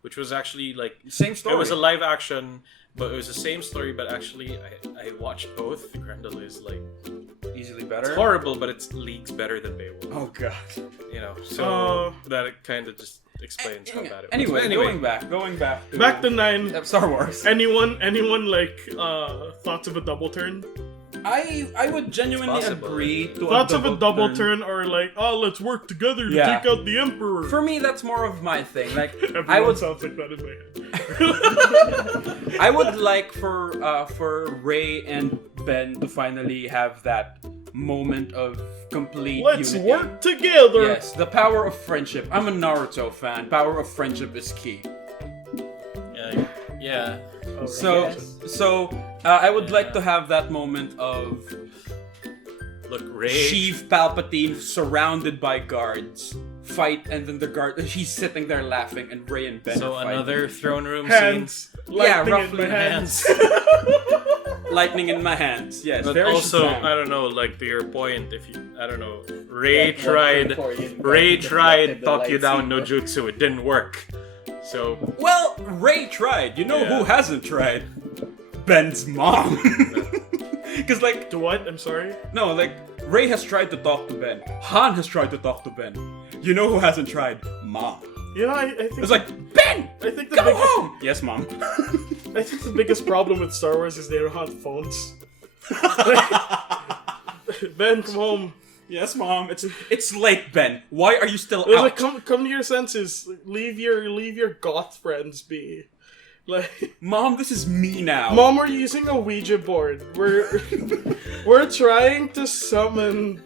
which was actually Same story. it was a live action, but it was the same story. But actually, I watched both. Grendel is easily better. horrible, but it's leagues better than Beowulf. Oh god. So that kind of just explains how bad it was. Anyway, But going back. Back to 9. Star Wars. Anyone thoughts of a double turn? I would genuinely It's possible. agree to Thoughts of a double turn are like, oh, let's work together to Yeah. take out the Emperor. For me, that's more of my thing. Like, Everyone I would sounds like that in my head. I would like for Rey and Ben to finally have that moment of complete Let's unity. work together. Yes, the power of friendship. I'm a Naruto fan. Power of friendship is key. Yeah. Oh, So, I would like to have that moment of Look, Ray. Sheev Palpatine surrounded by guards fight, and then the guard he's sitting there laughing, and Rey and Ben So are fighting. another throne room hands. Yeah, Lightning in roughly my hands. lightning in my hands. Yes, But very also, Shazam. I don't know, like to your point, if you, I don't know, Ray tried talk you down no jutsu, it didn't work. So Well, Ray tried. You know Yeah. who hasn't tried? Ben's mom. Because like To what? I'm sorry. no, like Ray has tried to talk to Ben. Han has tried to talk to Ben. You know who hasn't tried? Mom. You know, I think It's like Ben, I think the go biggest, home. Yes, Mom. I think the biggest problem with Star Wars is they don't have phones. Ben, come home. Yes, Mom. It's late, Ben. Why are you still It was out? like, come to your senses. Leave your goth friends be. Like, Mom, this is me now. Mom, we're using a Ouija board. We're trying to summon.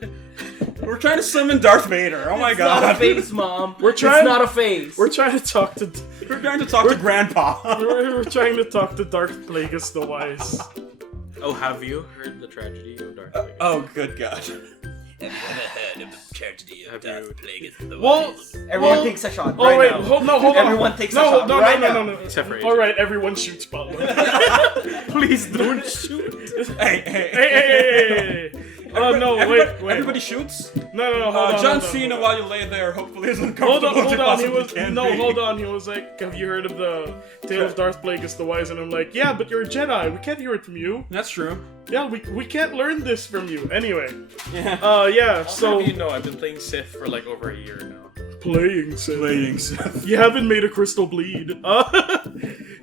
We're trying to summon Darth Vader. Oh my It's not a god. phase, Mom. We're trying- It's not a phase. We're trying to talk to. We're trying to talk to Grandpa. We're trying to talk to Darth Plagueis the Wise. oh, have you heard the tragedy of Darth Vader? Oh, good god. Have you ever heard of the tragedy of Have Darth you- Plagueis the Well, Wise? Everyone well- takes a shot. Oh right wait, now. hold on. Everyone takes a no, shot no, right no, now. no, no. Except for All right, everyone shoots Paolo. Please don't shoot. Hey, Hey. Oh no, wait. Everybody shoots? No, hold on. John hold on, Cena, hold on. while you lay there, hopefully is Hold uncomfortable on, as hold it on. He possibly was can no, be. hold on. He was like, "Have you heard of the Tale of Darth Plagueis the Wise?" And I'm like, "Yeah, but you're a Jedi. We can't hear it from you. That's true. Yeah, we can't learn this from you. Anyway, Yeah. yeah. So So you know, I've been playing Sith for like over a year now. playing, Sith. Playing Sith. You haven't made a crystal bleed.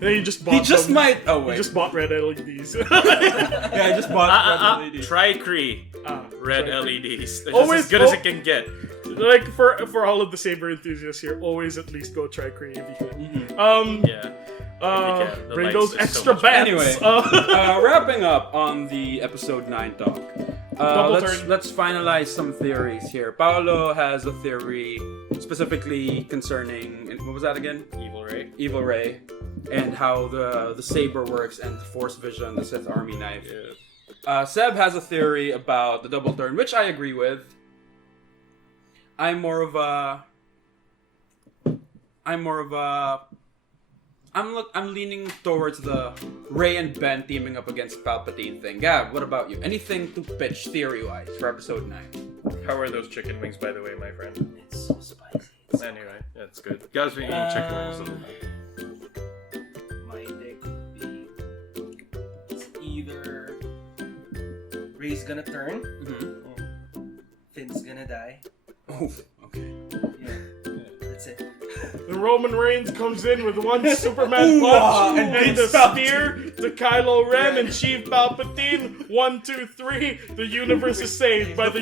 And he just bought. He just some- might. Oh He wait. just bought red LEDs. Yeah, I just bought. Red LED. Try Kree. Red sorry. LEDs. They're Always- just as good as oh. it can get. Like for all of the saber enthusiasts here, always at least go try Kree if you can. Yeah. can. The Bring lights those is so extra much bats. Anyway, wrapping up on the episode 9 talk. Double turn. Let's finalize some theories here. Paolo has a theory specifically concerning what was that again? Evil Ray. Evil Ray, and how the saber works and the Force Vision, the Sith Army knife. Yeah. Seb has a theory about the double turn, which I agree with. I'm more of a. I'm leaning towards the Rey and Ben teaming up against Palpatine thing. Gab, what about you? Anything to pitch theory-wise for episode 9? How are those chicken wings, by the way, my friend? It's so spicy. Anyway, that's good. Guys, been eating chicken wings a little. My take would be it's either Rey's gonna turn, Mm-hmm. Finn's gonna die. Oh, okay. Yeah, that's it. The Roman Reigns comes in with one Superman Ooh, punch and and beats the spear to Kylo Ren and Sheev Palpatine. 1, 2, 3. The universe is saved by the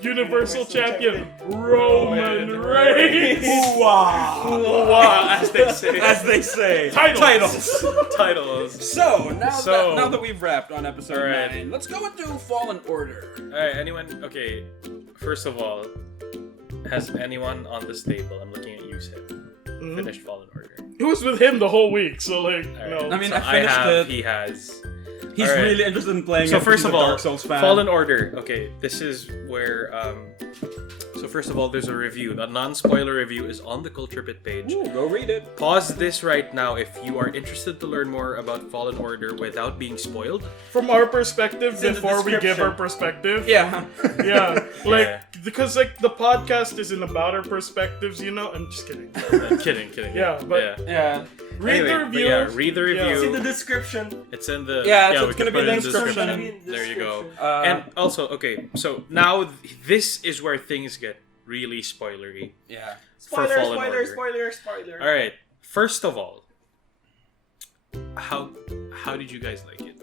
Universal Champion Roman Reigns. Wow, As they say. as they say. Titles. Titles. So So- now that we've wrapped on episode Alright. 9, let's go into Fallen Order. Alright, anyone? Okay, first of all, has anyone on this table, I'm looking at you, Seb, finished Fallen Order? It was with him the whole week, so like, Alright. no. I mean, So I finished have, it. he has. He's Alright. really interested in playing So it. first He's of a all, Dark Souls fan. Fallen Order. Okay, this is where. So first of all, there's a review. The non-spoiler review is on the Culture Pit page. Ooh, go read it. Pause this right now if you are interested to learn more about Fallen Order without being spoiled. From our perspective, in the before we give description. our perspective. Yeah. Yeah, like Yeah. because like the podcast isn't about our perspectives, you know. I'm just kidding. Kidding. Yeah, but Yeah. read Anyway, the but review. yeah, read the Yeah. It's in review. the description. It's in the. Yeah, so we it's can gonna be put it in in the the description. description. There you go. Uh, And also, okay, so now this is where things get really spoilery. yeah. For Spoiler, Fallen Order. spoiler. All right. First of all, how did you guys like it?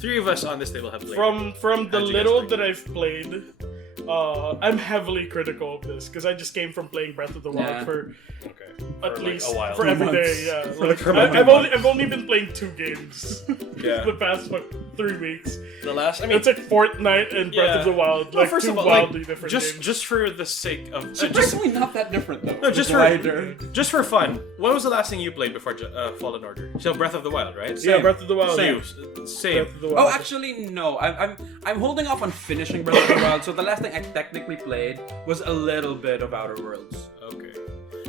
Three of us on this table have played. From the How'd you guys little like that I've played, I'm heavily critical of this because I just came from playing Breath of the Wild Yeah. for Okay. at For, least a while. for 2 every months. day. Yeah, For like, like I've only been playing 2 games Yeah. the past 3 weeks. The last, I mean, It's like Fortnite and Breath Yeah. of the Wild, well, like first 2 of all, wildly like, different just games. just for the sake of just Surprisingly, not that different though. no, just It's wider. just for fun. What was the last thing you played before Fallen Order? So Breath of the Wild, right? Yeah, Breath of the Wild. Same. Yeah. Same. Breath of the Wild. Oh, actually, no. I'm holding off on finishing Breath of the Wild. So the last thing I technically played was a little bit of Outer Worlds. Okay.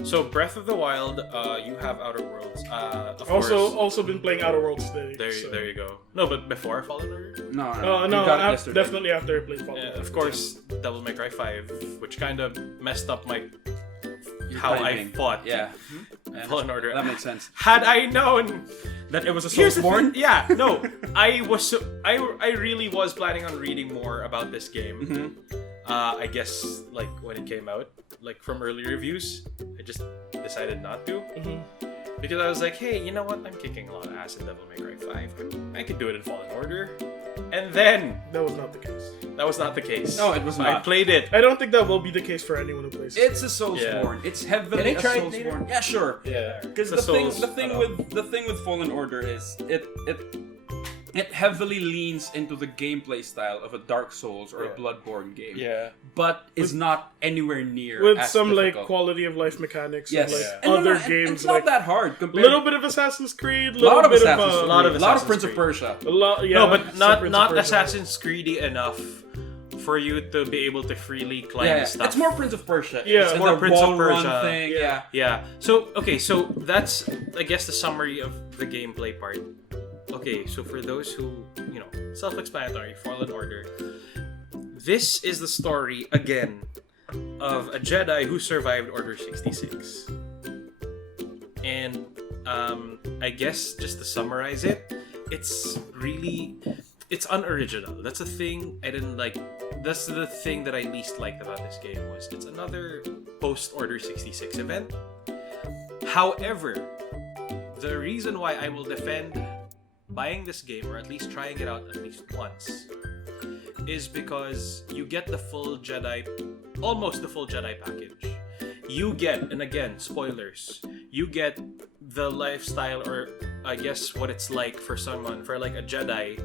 So Breath of the Wild, you have Outer Worlds. Of Also course. been playing Outer Worlds today. There you go. No, but before Fallen Order. No, No, you got it yesterday. definitely after I played Fallen Yeah, Order. of course, Devil May Cry 5, which kind of messed up my Your how timing. I fought Yeah. Fallen Order. That makes sense. Had I known that it was a Here's the Soulsborne, thing- yeah, no, I really was planning on reading more about this game. Mm-hmm. I guess like when it came out, like from early reviews, I just decided not to Mhm. because I was like, hey, you know what? I'm kicking a lot of ass in Devil May Cry 5. I could do it in Fallen Order, and then That was not the case. that was not the case. No, it was I not. played it. I don't think that will be the case for anyone who plays it. It's a Soulsborne. It's heavily Can I a try it Soulsborne. Yeah, sure. Yeah, Because It's a the thing with Fallen Order is it heavily leans into the gameplay style of a Dark Souls or a Bloodborne game. Yeah. But is not anywhere near With as some difficult. like quality of life mechanics Yes. and like And other and games It's not like that hard. a Compared little bit of Assassin's Creed, a little lot of bit Assassin's of Creed, lot of a lot of Assassin's Prince of Creed. Persia. a lot, yeah, No, but some not Prince of Persia. Assassin's Creedy enough for you to be able to freely climb Yeah, stuff. it's more Prince of Persia. Yeah. It's It's more the Prince of wall run Persia. thing. Yeah. Yeah. So okay, so that's I guess the summary of the gameplay part. Okay, so for those who self-explanatory, Fallen Order. This is the story again of a Jedi who survived Order 66. And I guess just to summarize it, it's unoriginal. That's the thing I didn't like. That's the thing that I least liked about this game was it's another post Order 66 event. However, the reason why I will defend buying this game or at least trying it out at least once is because you get the full Jedi, almost the full Jedi package. You get, and again, spoilers, you get the lifestyle or I guess what it's like for like a Jedi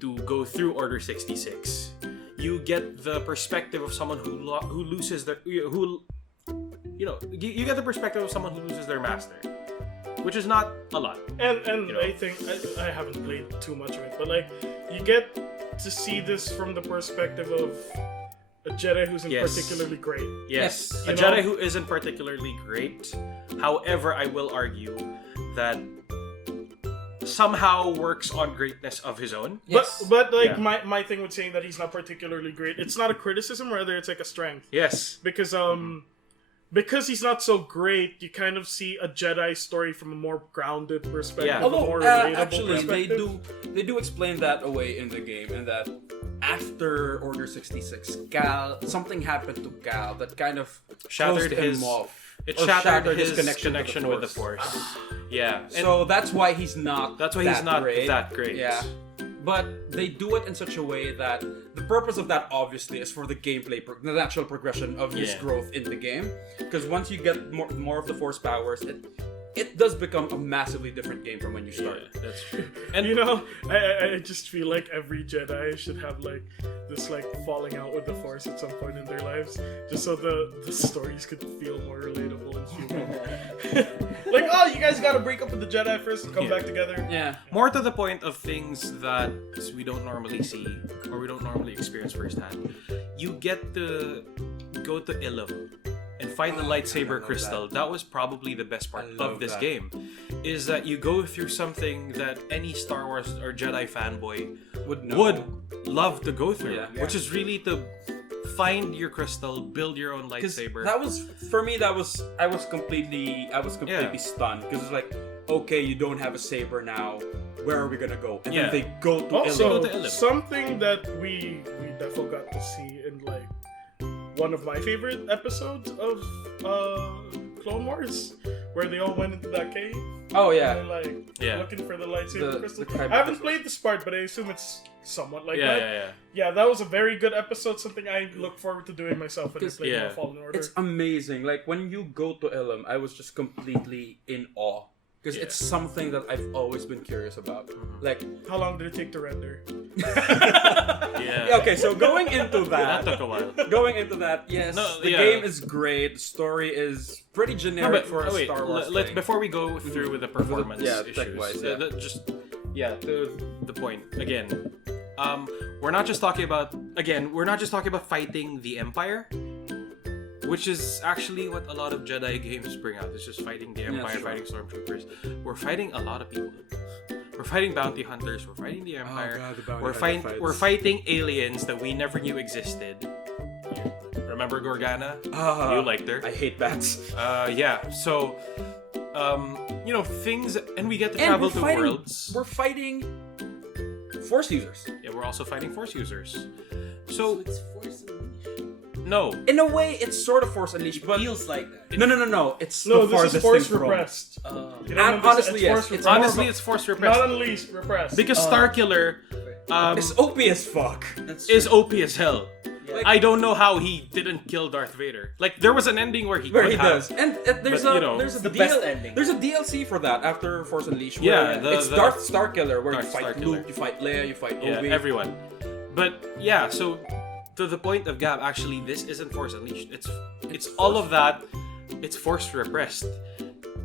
to go through Order 66. You get the perspective of someone who loses their, you get the perspective of someone who loses their master, which is not a lot. And You know. I think I haven't played too much of it, but like you get to see this from the perspective of a Jedi who's Yes. particularly great. Yes, Yes, a you Jedi know- who isn't particularly great. However, I will argue that somehow works on greatness of his own. Yes. But like Yeah. my thing with saying that he's not particularly great, it's not a criticism, rather it's like a strength. Yes. Because he's not so great, you kind of see a Jedi story from a more grounded perspective, Yeah. a more Although relatable actually perspective. they do explain that away in the game, and that after Order 66, something happened to Gal that kind of Shattered closed him his- off. It Or shattered his connection connection with the Force. Yeah. And So that's why he's not. that's why he's not great. that great. Yeah. But they do it in such a way that the purpose of that obviously is for the gameplay, the natural progression of his Yeah. growth in the game. Because once you get more of the Force powers, it does become a massively different game from when you start. Yeah, that's true. And you know, I just feel like every Jedi should have like this like falling out with the Force at some point in their lives, just so the stories could feel more relatable and human. Like, oh, you guys got to break up with the Jedi first and come Yeah. back together. Yeah. More to the point of things that we don't normally see or we don't normally experience firsthand. You get to go to Ilum and find the lightsaber love crystal. That was probably the best part I love of this that. game. Is that you go through something that any Star Wars or Jedi fanboy Would love to go through, Yeah. which is really to find your crystal, build your own 'Cause lightsaber. that was for me. I was completely stunned because it's like, okay, you don't have a saber now. Where are we gonna go? And Yeah. then they go to Also, Go to Ilum. something that we defo got to see in like one of my favorite episodes of Clone Wars where they all went into that cave. Oh And yeah. they're, like Yeah. looking for the lightsaber The crystal. kyber I haven't crystals. played this part, but I assume it's somewhat like Yeah, that. yeah, yeah. Yeah, that was a very good episode. Something I look forward to doing myself when I play Yeah. Fallen Order. It's amazing. Like when you go to Ilum, I was just completely in awe because Yeah. it's something that I've always been curious about. Like, How long did it take to render? Yeah. okay, so going into That that, took a while. going into that, yes, No, the yeah. game is great. The story is pretty No, generic but for a wait, Star Wars. let's thing. before we go through with the performance Yeah, issues, tech-wise, yeah. just to the point again. We're not just talking about fighting the Empire, which is actually what a lot of Jedi games bring out. It's just fighting the Empire, sure. fighting stormtroopers. We're fighting a lot of people. We're fighting bounty hunters. We're fighting the Empire. God, the bounty we're hunter fights. We're fighting aliens that we never knew existed. Remember Gorgana? Ah, You liked her. I hate bats. Yeah. So, things, and we get to And travel we're to fighting, worlds. We're fighting Force users. Yeah, we're also fighting Force users. So So, it's Force Unleashed. no. In a way, it's sort of Force Unleashed, but Feels like that. no. It's No, the this farthest is Force thing from- repressed. Uh, You know, And honestly, yes, Force it's repressed. Honestly, it's Force repressed. Not unleashed, repressed. Because Starkiller It's OP as fuck. that's is true. OP as hell. Yeah. I don't know how he didn't kill Darth Vader. Like, there was an ending where he Where could he have. does, and there's But, a you know, there's a the DL best ending. There's a DLC for that after Force Unleashed. Yeah, where it's the Darth Starkiller, where Darth you fight Starkiller. Luke, you fight Leia, you fight Yeah, Obi. everyone. But yeah, so to the point of Gab, actually, this isn't Force Unleashed. It's all of that. It's Force repressed.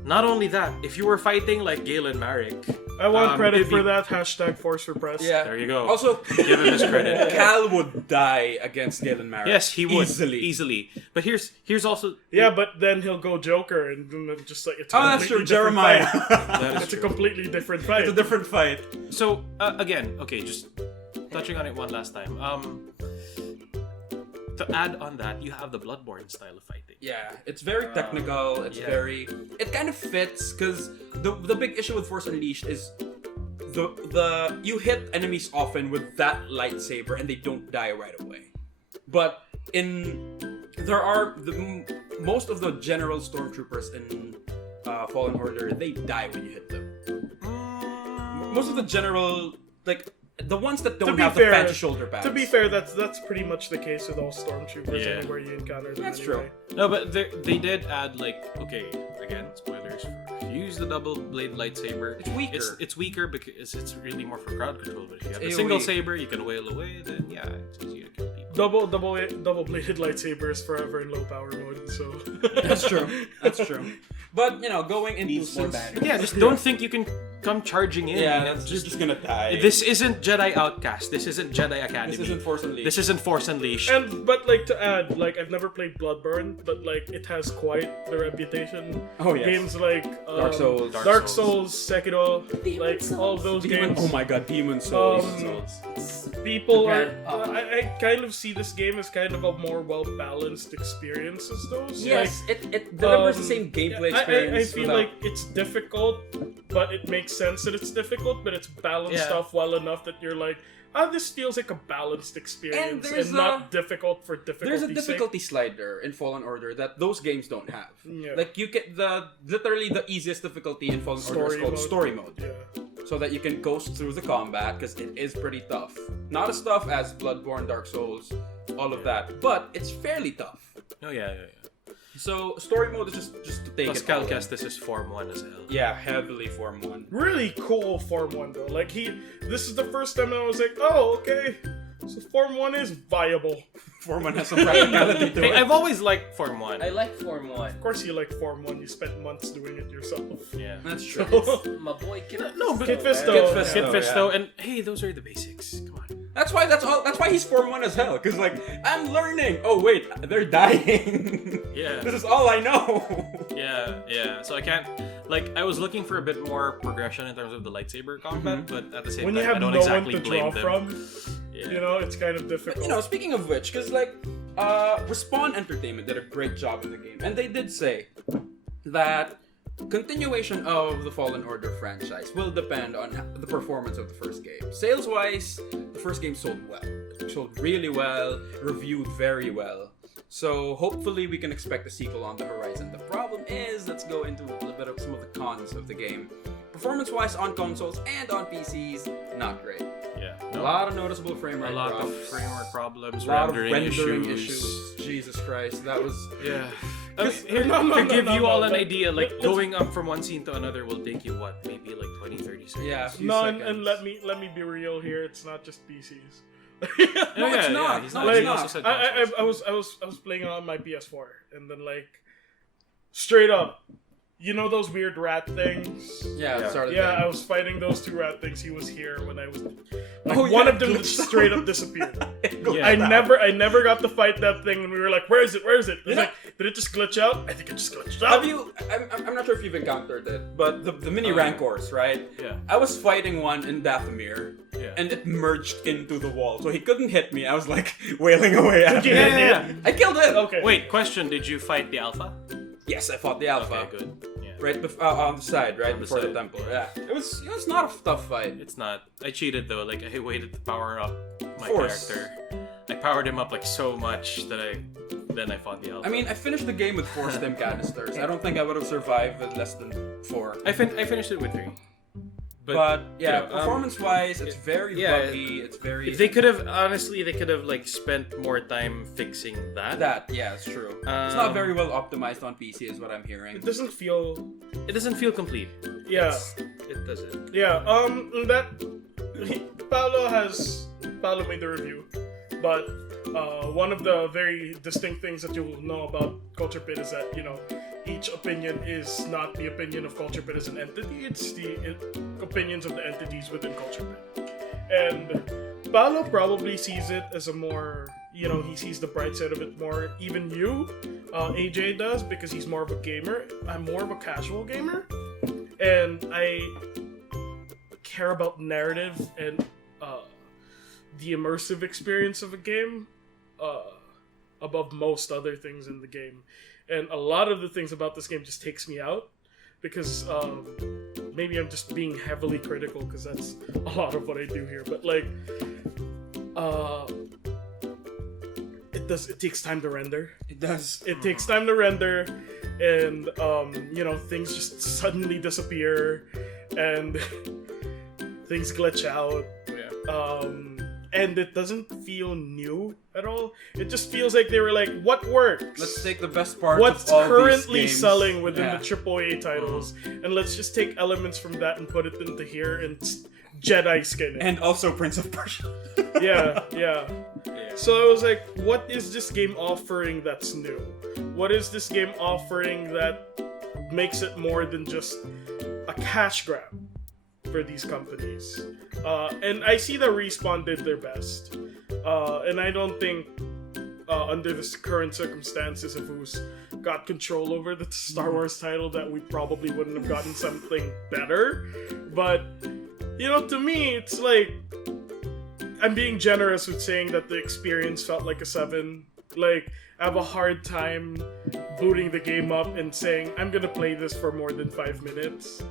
Not only that, if you were fighting like Galen Marek, I want credit it'd for be- that. Hashtag Force repressed. Yeah. There you go. Also, Give him his credit. Cal would die against Galen Marek. Yes, he would easily. But here's also Yeah, but then he'll go Joker and just like it's a Oh, that's completely true, different Jeremiah. fight. that is It's a true. completely different fight. It's a different fight. So again, okay, just touching on it one last time. To add on that, you have the Bloodborne style of fighting. Yeah, it's very technical. It's yeah. very. It kind of fits because the big issue with Force Unleashed is the you hit enemies often with that lightsaber and they don't die right away. But most of the general stormtroopers in Fallen Order, they die when you hit them. Most of the general, like the ones that don't be have fair- the fancy shoulder pads. To be fair, that's pretty much the case with all stormtroopers Yeah. anywhere you encounter them. That's anyway. No, but they did add okay, again, spoilers. If you use the double blade lightsaber, It's weaker. It's weaker because it's really more for crowd control. But if you have a AoE. single saber, you can wail away. Then yeah, it's easy to kill people. Double-bladed lightsaber is forever in low power mode. So That's true. That's true. But going into Needs more battery. Yeah, just don't think you can come charging in. Yeah, and you're just gonna die. This isn't Jedi Outcast. This isn't Jedi Academy. This isn't Force Unleashed. This isn't Force Unleashed. but to add, I've never played Bloodborne, but it has quite the reputation. Oh, yes. Games like Dark Souls. Dark Souls, Sekiro, Demon all of those games. Oh my god, Demon Souls. People are. Grand- I kind of see this game as kind of a more well-balanced experience as those. Yes, it delivers the same gameplay experience. I feel like it's difficult, but it makes sense that it's difficult, but it's balanced Yeah. off well enough that you're like, this feels like a balanced experience there's and not difficult for difficulty. there's a difficulty slider in Fallen Order that those games don't have. Yeah. Like you get literally the easiest difficulty in Fallen Order is called story mode, Yeah. so that you can coast through the combat because it is pretty tough. Not as tough as Bloodborne, Dark Souls, all of that, but it's fairly tough. Oh yeah. So story mode is just to take Plus it all in. Calcast, this is Form 1 as hell. Yeah, heavily Form 1. Really cool Form 1 though. This is the first time I was like, oh, okay. So Form 1 is viable. Form 1 has some practicality to Hey, it. I've always liked Form 1. I like Form 1. Of course you like Form 1, you spent months doing it yourself. Yeah. That's true. My boy Kid No, but Kid Fisto. Kid Fisto. Kid Oh, Fisto, yeah. and hey, those are the basics. Come on. That's why he's Form 1 as hell. Because I'm learning. Oh wait, they're dying. Yeah. This is all I know. Yeah. So I can't. I was looking for a bit more progression in terms of the lightsaber combat, but at the same When you time, I have don't no exactly one to blame draw them. from, Yeah. it's kind of difficult. Speaking of which, because Respawn Entertainment did a great job in the game, and they did say that continuation of the Fallen Order franchise will depend on the performance of the first game. Sales-wise, the first game sold well. It sold really well, reviewed very well. So hopefully we can expect a sequel on the horizon. The problem is, let's go into a little bit of some of the cons of the game. Performance-wise on consoles and on PCs, not great. Yeah. A lot of noticeable frame rate A lot of drops. framework problems, A lot of rendering rendering issues. Jesus Christ, that was... Yeah. No, to give no, you no, all no, an but- idea, like but- going up from one scene to another will take you what, maybe like 20-30 seconds. Yeah, a few No, seconds. and let me be real here. It's not just PCs. No, it's not. He's No, not. it's He not. also said I consoles. was playing on my PS4, and then like straight up, you know those weird rat things. Yeah, sorry. Yeah, I was fighting those two rat things. He was here when I was. Like, Oh, one yeah, of them glitched straight out. up disappeared. Yeah. I never got to fight that thing, and we were like, "Where is it? Where is it?" It was like, did it just glitch out? I think it just glitched out. Have you? I'm not sure if you've encountered it, but the mini rancors, right? Yeah. I was fighting one in Dathomir, Yeah. and it merged into the wall, so he couldn't hit me. I was like wailing away at you him. hit yeah. I killed it. Okay. Wait, question: did you fight the alpha? Yes, I fought the alpha. Okay, good. Yeah. Right on the side, right On the before the side. temple. Yeah, it was not a tough fight. It's not. I cheated though. Like I waited to power up my Force. character. I powered him up like so much that then I fought the alpha. I mean, I finished the game with 4 stem canisters. I don't think I would have survived with less than 4. I finished it with 3. But yeah, you know, performance-wise, it's very yeah, buggy. It's very If they could have honestly, they could have like spent more time fixing that. that. Yeah, it's true. It's not very well optimized on PC, is what I'm hearing. It doesn't feel. It doesn't feel complete. Yeah. It doesn't. Yeah. Paolo made the review, but one of the very distinct things that you'll know about Culture Pit is that each opinion is not the opinion of Culture Pit as an entity; it's the opinions of the entities within Culture Pit. And Paolo probably sees it as a more, he sees the bright side of it more. Even AJ does, because he's more of a gamer. I'm more of a casual gamer, and I care about narrative and the immersive experience of a game above most other things in the game. And a lot of the things about this game just takes me out, because maybe I'm just being heavily critical, because that's a lot of what I do here. But like, it takes time to render. It does. It takes time to render, and things just suddenly disappear, and things glitch out. Yeah. And it doesn't feel new at all. It just feels like they were like, what works? Let's take the best parts What's of all currently these games. selling within Yeah. the AAA titles, and let's just take elements from that and put it into here and Jedi skin it. And also Prince of Persia. yeah. Yeah. So I was like, what is this game offering that's new? What is this game offering that makes it more than just a cash grab for these companies? And I see that Respawn did their best. And I don't think, under the current circumstances of who's got control over the Star Wars title, that we probably wouldn't have gotten something better. But, to me, it's like, I'm being generous with saying that the experience felt like a 7. Like, I have a hard time booting the game up and saying, I'm gonna play this for more than 5 minutes.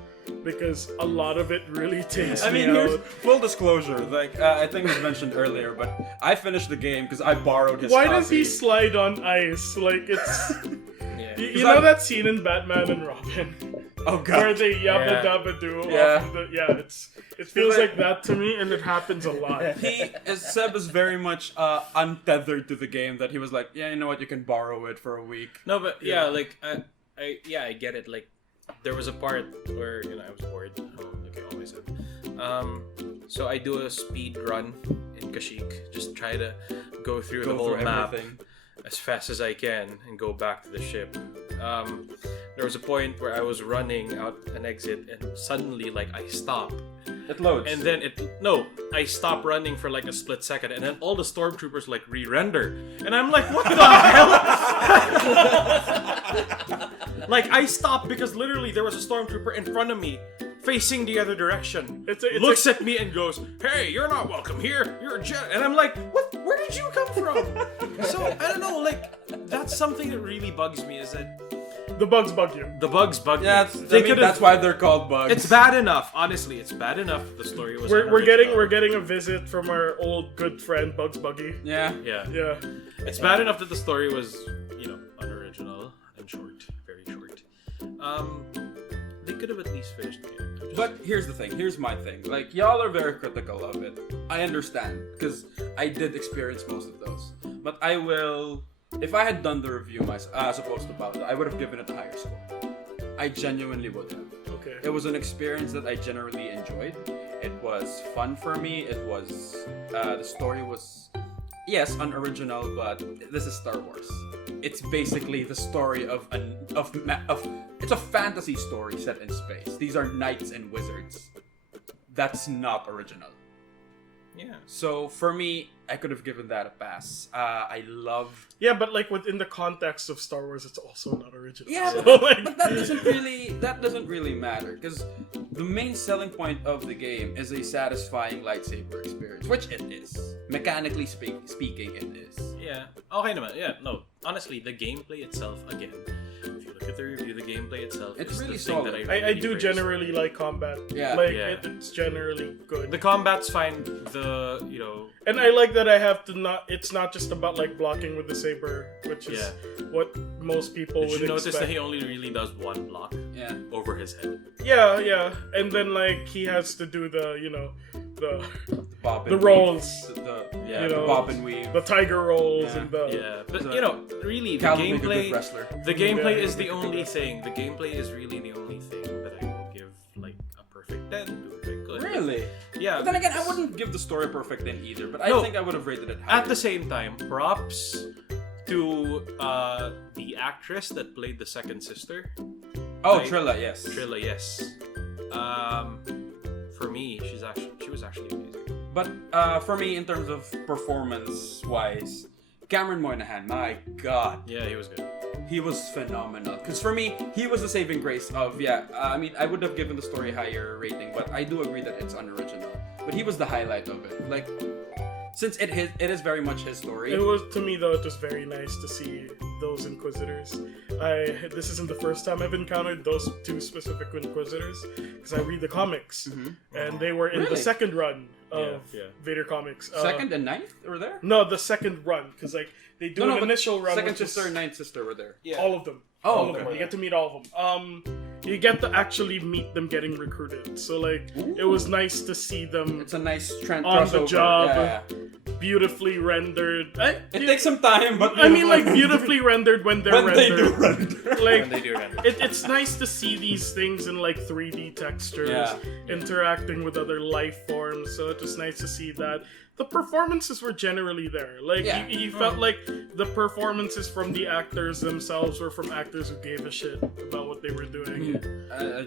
Because a lot of it really takes I mean, me here's out. full disclosure. Like, I think it was mentioned earlier, but I finished the game because I borrowed his Why copy. does he slide on ice? Like, it's... Yeah. You know that scene in Batman and Robin? Oh Where god. they yabba Yeah. dabba do Yeah. off of the... Yeah, it feels like that to me, and it happens a lot. Seb is very much untethered to the game. That he was like, yeah, you know what, you can borrow it for a week. No, but yeah, like I get it. Like there was a part where I was bored. Like I always am. So I do a speed run in Kashyyyk. Just try to go through the whole map everything. as fast as I can and go back to the ship. There was a point where I was running out an exit and suddenly like I stop. It loads. And then I stop running for like a split second, and then all the stormtroopers like re-render, and I'm like, what the hell? Like I stopped because literally there was a stormtrooper in front of me, facing the other direction. Looks at me and goes, "Hey, you're not welcome here. You're a Jedi." And I'm like, "What? Where did you come from?" So I don't know. Like that's something that really bugs me. Is that The bugs bug you. the bugs bug yeah, me. that's why they're called bugs. It's bad enough. Honestly, it's bad enough. The story was. We're getting unoriginal. a visit from our old good friend Bugs Buggy. Yeah. Yeah. Yeah. It's bad enough that the story was, unoriginal and short, very short. They could have at least finished the game. But here's the thing. Here's my thing. Like, y'all are very critical of it. I understand, because I did experience most of those. But I will... If I had done the review as opposed to Paolo, I would have given it a higher score. I genuinely would have. Okay. It was an experience that I generally enjoyed. It was fun for me. It was... the story was... Yes, unoriginal, but this is Star Wars. It's basically the story of it's a fantasy story set in space. These are knights and wizards. That's not original. Yeah. So for me, I could have given that a pass. I love. Yeah, but like within the context of Star Wars, it's also not original. Yeah, So, but, like- but that doesn't really matter, because the main selling point of the game is a satisfying lightsaber experience, which it is. Mechanically speaking, it is. Yeah. Okay naman. Yeah, no. Honestly, the gameplay itself, again, if you look at the review, the gameplay itself It's is really the thing solid. that I really do praise. generally like combat. Yeah. Like Yeah. it's generally good. The combat's fine. And I like that I have to it's not just about like blocking with the saber, which is Yeah. what most people Did would you notice expect. that he only really does one block Yeah. over his head? Yeah, and then like he has to do the Bob the and rolls, weave. Yeah, you The know, Bob and weave. the tiger rolls, Yeah. and the Yeah, but So- really, the Cal would make a good gameplay. wrestler. The gameplay Yeah, is the he would only make a good thing. The gameplay is really the only thing that I will give like a perfect 10 to. Like, good. Really? Yeah. But then again, I wouldn't give the story a perfect 10 either, but I No. think I would have rated it higher. At the same time, props to the actress that played the second sister. Oh, Like, Trilla, yes. Trilla, yes. For me, she was actually amazing. But for me, in terms of performance-wise, Cameron Moynihan, my God, Yeah, he was good. he was phenomenal. Because for me, he was the saving grace of, I mean, I would have given the story higher rating, but I do agree that it's unoriginal. But he was the highlight of it. Like, since it is very much his story. It was, to me though, it was very nice to see those Inquisitors. This isn't the first time I've encountered those two specific Inquisitors, because I read the comics, and they were in Really? the second run of Yeah. Vader comics. Second and ninth were there? No, the second run, because like they do an but initial run. Second which is- sister and ninth sister were there. Yeah. All of them. Oh, all of okay. them. You get to meet all of them. You get to actually meet them getting recruited. So like, it was nice to see them It's a nice trend on crossover. the job, Yeah. beautifully rendered. It takes some time, but I mean, like beautifully rendered when they're when they rendered. do render. Like, And they do render. it's nice to see these things in like 3D textures, Yeah. interacting with other life forms. So it was nice to see that. The performances were generally there. Like Yeah. you felt like the performances from the actors themselves were from actors who gave a shit about what they were doing.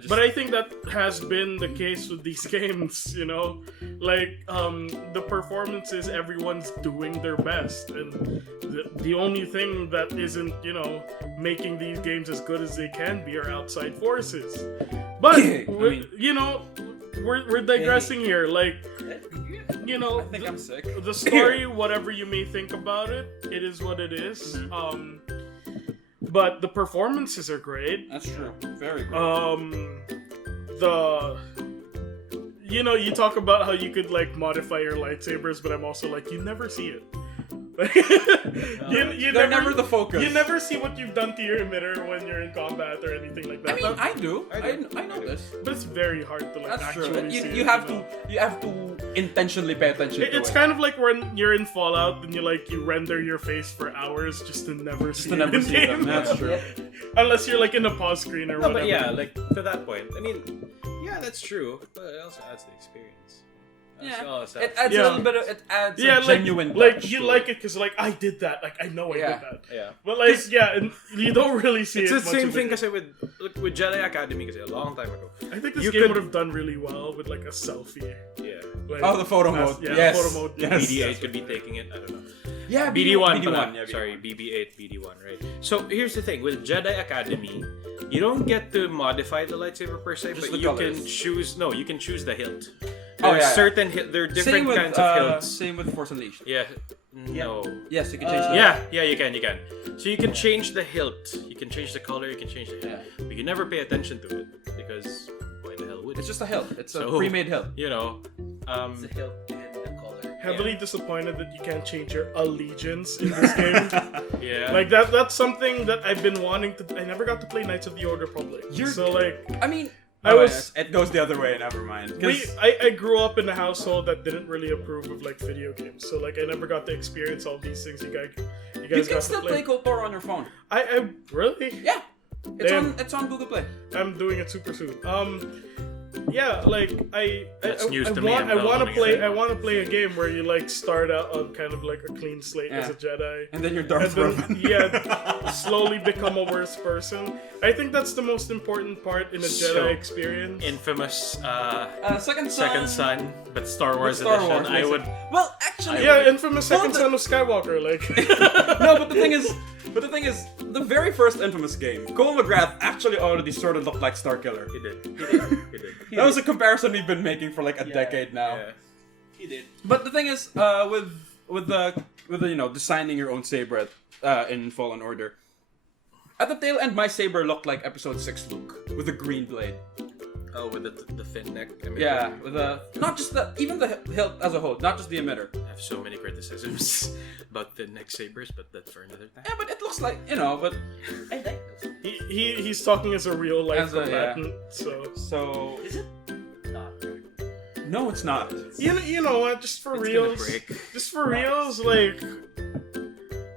But I think that has been the case with these games, you know? Like, the performances, everyone's doing their best. And the only thing that isn't, you know, making these games as good as they can be are outside forces. But, you know, we're digressing here. Like, you know, I think I'm sick. the story, whatever you may think about it, it is what it is. But the performances are great. That's true. Very good. You know, you talk about how you could like modify your lightsabers, but I'm also like, you never see it. you They're never the focus. You never see what you've done to your emitter when you're in combat or anything like I that. mean, I do. I I know this. But it's very hard to like That's true. actually see. You it, have know? to. You have to intentionally pay attention to it. It's kind of like when you're in Fallout and you render your face for hours just to never see to never it in see them. game. That's true. Unless you're like in a pause screen or No, whatever. but yeah, like to that point. I mean, yeah, that's true. But it also adds the experience. That's all it's It adds Yeah. a little bit of. It adds Yeah, a genuine like touch you to like it. it because like I did that, like I know I Yeah. did that. Yeah. But like yeah, and you don't really see It's it. the much same of thing it. because with Jedi Academy, because a long time ago. I think this you game could- would have done really well with like a selfie. Yeah. Like, Oh, the photo mode. Yeah, Yes. photo mode. Yes. BD8 could be taking it. I don't know. Yeah, BD1. BD1. pala. Sorry, BB8, BD1, right? So here's the thing with Jedi Academy, you don't get to modify the lightsaber per se, Just but the you colors. can choose. No, you can choose the hilt. Oh, There's yeah, yeah. certain there are different Same with, kinds of hilts. Same with Force Unleashed. Yeah. No. Yes, you can change. Yeah, you can. So you can change the hilt, you can change the color, you can change the hilt, but you never pay attention to it because why the hell would It's you? just a hilt. It's a So- pre-made hilt. You know, It's the hilt and the color. heavily disappointed that you can't change your allegiance in this game. Yeah. Like that's something that I've been wanting to. I never got to play Knights of the Old Republic. So like, I mean, I was. It goes the other way. Never mind. 'Cause- I grew up in a household that didn't really approve of like video games, so like I never got to experience all these things you guys you got can to still play play. KOTOR on your phone. I really. Yeah, Damn. it's on Google Play. I'm doing it super soon. Yeah, like That's news I to me. want I'm I want to downloading play it. I want to play a game where you like start out on kind of like a clean slate as a Jedi. And then you're And Darth then, Revan. slowly become a worse person. I think that's the most important part in a Jedi So, experience. Infamous Second Second Son, but Star Wars Star edition. Wars, I would. Well, actually, Yeah, Infamous Second the- Son of Skywalker. Like, no, but the thing is, the very first Infamous game, Cole McGrath actually already sort of looked like Starkiller. He did. He did. That was a comparison we've been making for like a decade now. Yeah. He did. But the thing is, with the designing your own saber in Fallen Order, at the tail end, my saber looked like Episode 6 Luke with a green blade. Oh, with the thin neck. I mean, Yeah, with not just even the hilt as a whole, not just the emitter. I have so many criticisms about the neck sabers, but that's for another time. Yeah, but it looks like but I like those. he's talking as a real life As a- yeah. combatant. So Is it? Not very. No, it's not. you know what? Just for It's gonna reals, break. just for reals, like.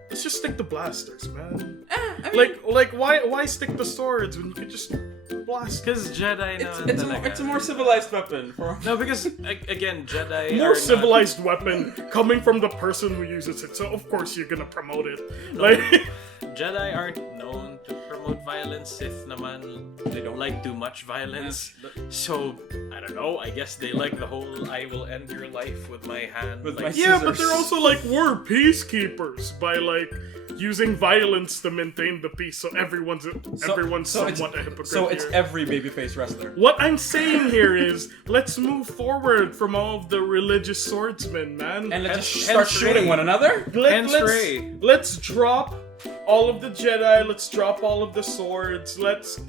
Let's just stick to blasters, man. I mean, Like why stick to swords when you could just blast? Because Jedi now. it's a more civilized weapon. No, because again, Jedi More are civilized weapon coming from the person who uses it, so of course you're gonna promote it. Like, Not, Jedi aren't known to promote violence. Sith naman, they don't like too much violence. So I don't know. I guess they like the whole "I will end your life with my hand." With like, my yeah, but scissors. they're also like we're peacekeepers by like using violence to maintain the peace, so everyone's so it's- somewhat a hypocrite. So it's here. every babyface wrestler. What I'm saying here is, let's move forward from all of the religious swordsmen, man. And let's Hence- just start hence shooting Rey. one another. Hence Rey. Let's drop all of the Jedi. Let's drop all of the swords. Let's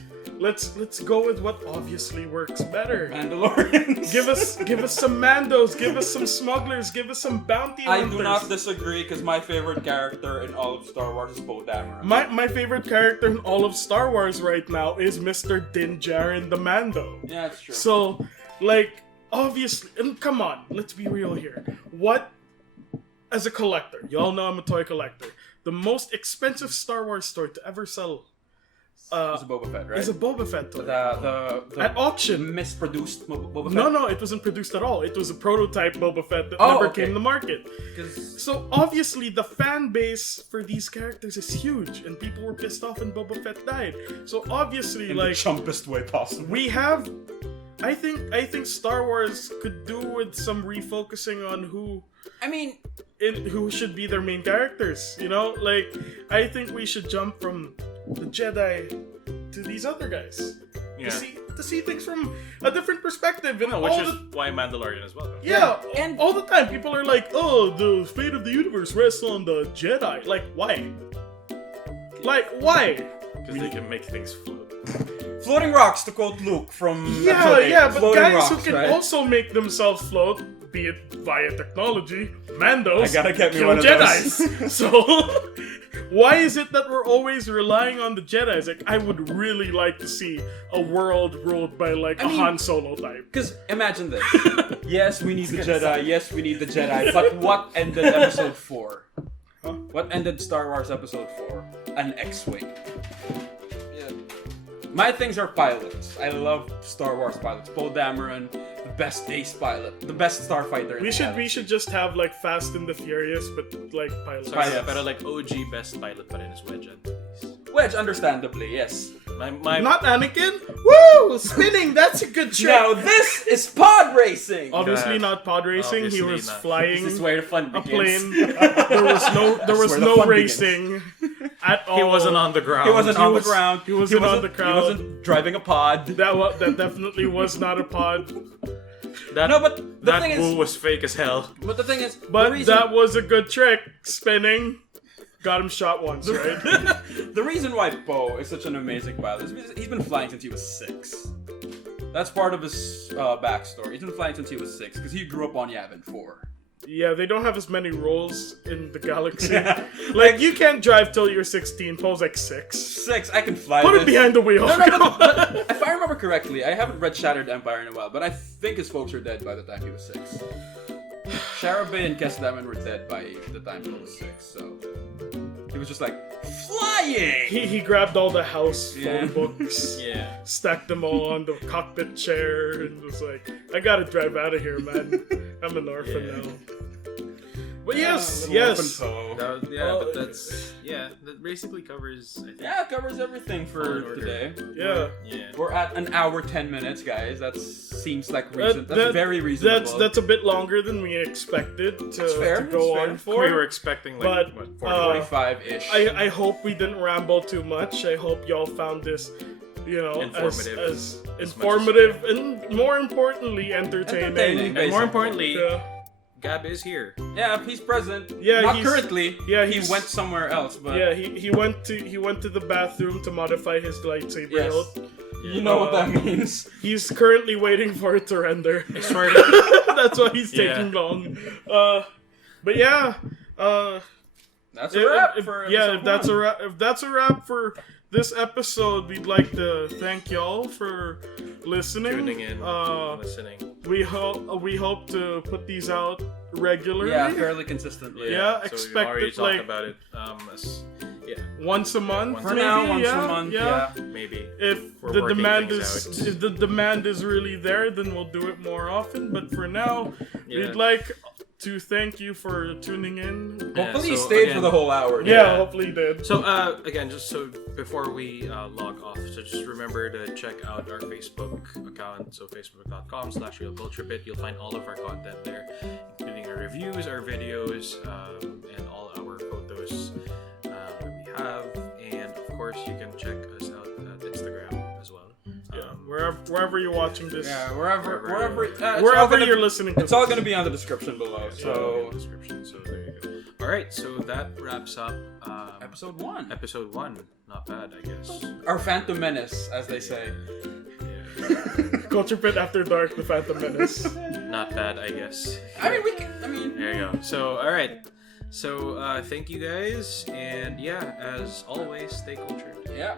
go with what obviously works better. Mandalorians. Give us some Mandos. Give us some smugglers. Give us some bounty I hunters. do not disagree because my favorite character in all of Star Wars is Poe Dameron. My favorite character in all of Star Wars right now is Mr. Din Djarin the Mando. Yeah, that's true. So, like, obviously, and come on, let's be real here. What, as a collector, y'all know I'm a toy collector, the most expensive Star Wars toy to ever sell It's a Boba Fett, right? is a Boba Fett toy. the At auction. misproduced Boba Fett. No, it wasn't produced at all. It was a prototype Boba Fett that Oh, never okay. came to market. 'Cause- So obviously the fan base for these characters is huge, and people were pissed off when Boba Fett died. So obviously, in like, the chumpest way possible. we have, I think Star Wars could do with some refocusing on who should be their main characters. You know, like, I think we should jump from the Jedi to these other guys Yeah. to see things from a different perspective. And No, which all is the, why Mandalorian as well. yeah, and- all the time people are like, "Oh, the fate of the universe rests on the Jedi." Like, why? Like, why? Because they can make things float. Floating rocks, to quote Luke from Yeah, Episode 8. yeah, but Floating guys rocks, who can right? also make themselves float, be it via technology, Mandos, I gotta get me kill one of Jedis. those. So, why is it that we're always relying on the Jedis? Like, I would really like to see a world ruled by like I a mean- Han Solo type. Because imagine this. Yes, we need the Jedi. Yes, we need the Jedi. But what ended Episode 4? Huh? What ended Star Wars Episode 4? An X-wing. My things are pilots. I love Star Wars pilots. Poe Dameron, the best ace pilot, the best starfighter. We should just have like Fast and the Furious, but like pilots. Sorry, Pilots. pero like OG best pilot pa rin is Wedge Antilles. Wedge, understandably, yes. My Not Anakin. Woo! Spinning. That's a good trick. Now this is pod racing. Obviously God. not pod racing. He Obviously was not. flying This is where the fun a begins. plane. There was where the no fun begins. racing at all. he wasn't on the ground. He wasn't on the was- ground. he wasn't on the He ground. wasn't driving a pod. That definitely was not a pod. That, No, but the that thing boo is, was fake as hell. but the thing is, But the reason, that was a good trick. Spinning. Got him shot once, right? the reason why Poe is such an amazing pilot is because he's been flying since he was 6. That's part of his backstory. He's been flying since he was 6 because he grew up on Yavin 4. yeah, they don't have as many roles in the galaxy. Like, you can't drive till you're 16. Paul's like 6. 6, I can fly Put this. it behind the wheel. No, but if I remember correctly, I haven't read Shattered Empire in a while, but I think his folks were dead by the time he was 6. Sharabe and Kesdaman were dead by the time he was 6, so he was just like flying. He grabbed all the house Yeah. phone books, Yeah. stacked them all on the cockpit chair, and was like, "I gotta drive out of here, man. I'm an orphan Yeah. now." But yes, Little yes. orphan Poe. But that's that basically covers. I think. Yeah, it covers everything for Fine order. today. Yeah. Yeah. We're at an hour 10 minutes, guys. That seems like That- that's very reasonable. That's a bit longer than we expected to fair, to go that's on fair. for. We were expecting like But, 45-ish. I hope we didn't ramble too much. I hope y'all found this, Informative. as As informative and more importantly entertaining. Entertaining. And more importantly, Yeah. Gab is here. Yeah, he's present. Yeah, not he's- currently. yeah, he he's- went somewhere else, but Yeah, he went to the bathroom to modify his lightsaber yes, hilt. you know what that means. He's currently waiting for it to render. I swear. That's why he's Yeah. taking long. But yeah, That's a wrap if for that's episode a wrap. If that's a wrap for this episode, we'd like to thank y'all for listening. Tuning in, listening. We hope to put these out regularly. Yeah, fairly consistently. Yeah, So expect we've already it, talked like- about it. once a month. Once For a maybe, now, once yeah, a month. Yeah. Yeah. maybe. If We're the working demand things is out. if the demand is really there, then we'll do it more often. But for now, Yeah. we'd like to thank you for tuning in. Yeah, Hopefully you so stayed again- for the whole hour. Yeah, Yeah. hopefully you did. So again, just so before we log off, so just remember to check out our Facebook account. So facebook.com/realculturebit. You'll find all of our content there, including our reviews, our videos, and all our photos that we have. And of course, you can check us out at Instagram as well. Wherever you're watching this, Yeah, wherever wherever you're listening to It's all this. gonna be on the description below. So in So the description. So there you go. All right, so that wraps up episode 1, episode 1. Not bad, I guess. our Phantom Menace, as they say. Culture Pit After Dark, The Phantom Menace. Not bad, I guess. I mean, we can. I mean, There you go. So, all right. So, thank you guys, and yeah, as always, stay cultured. yeah.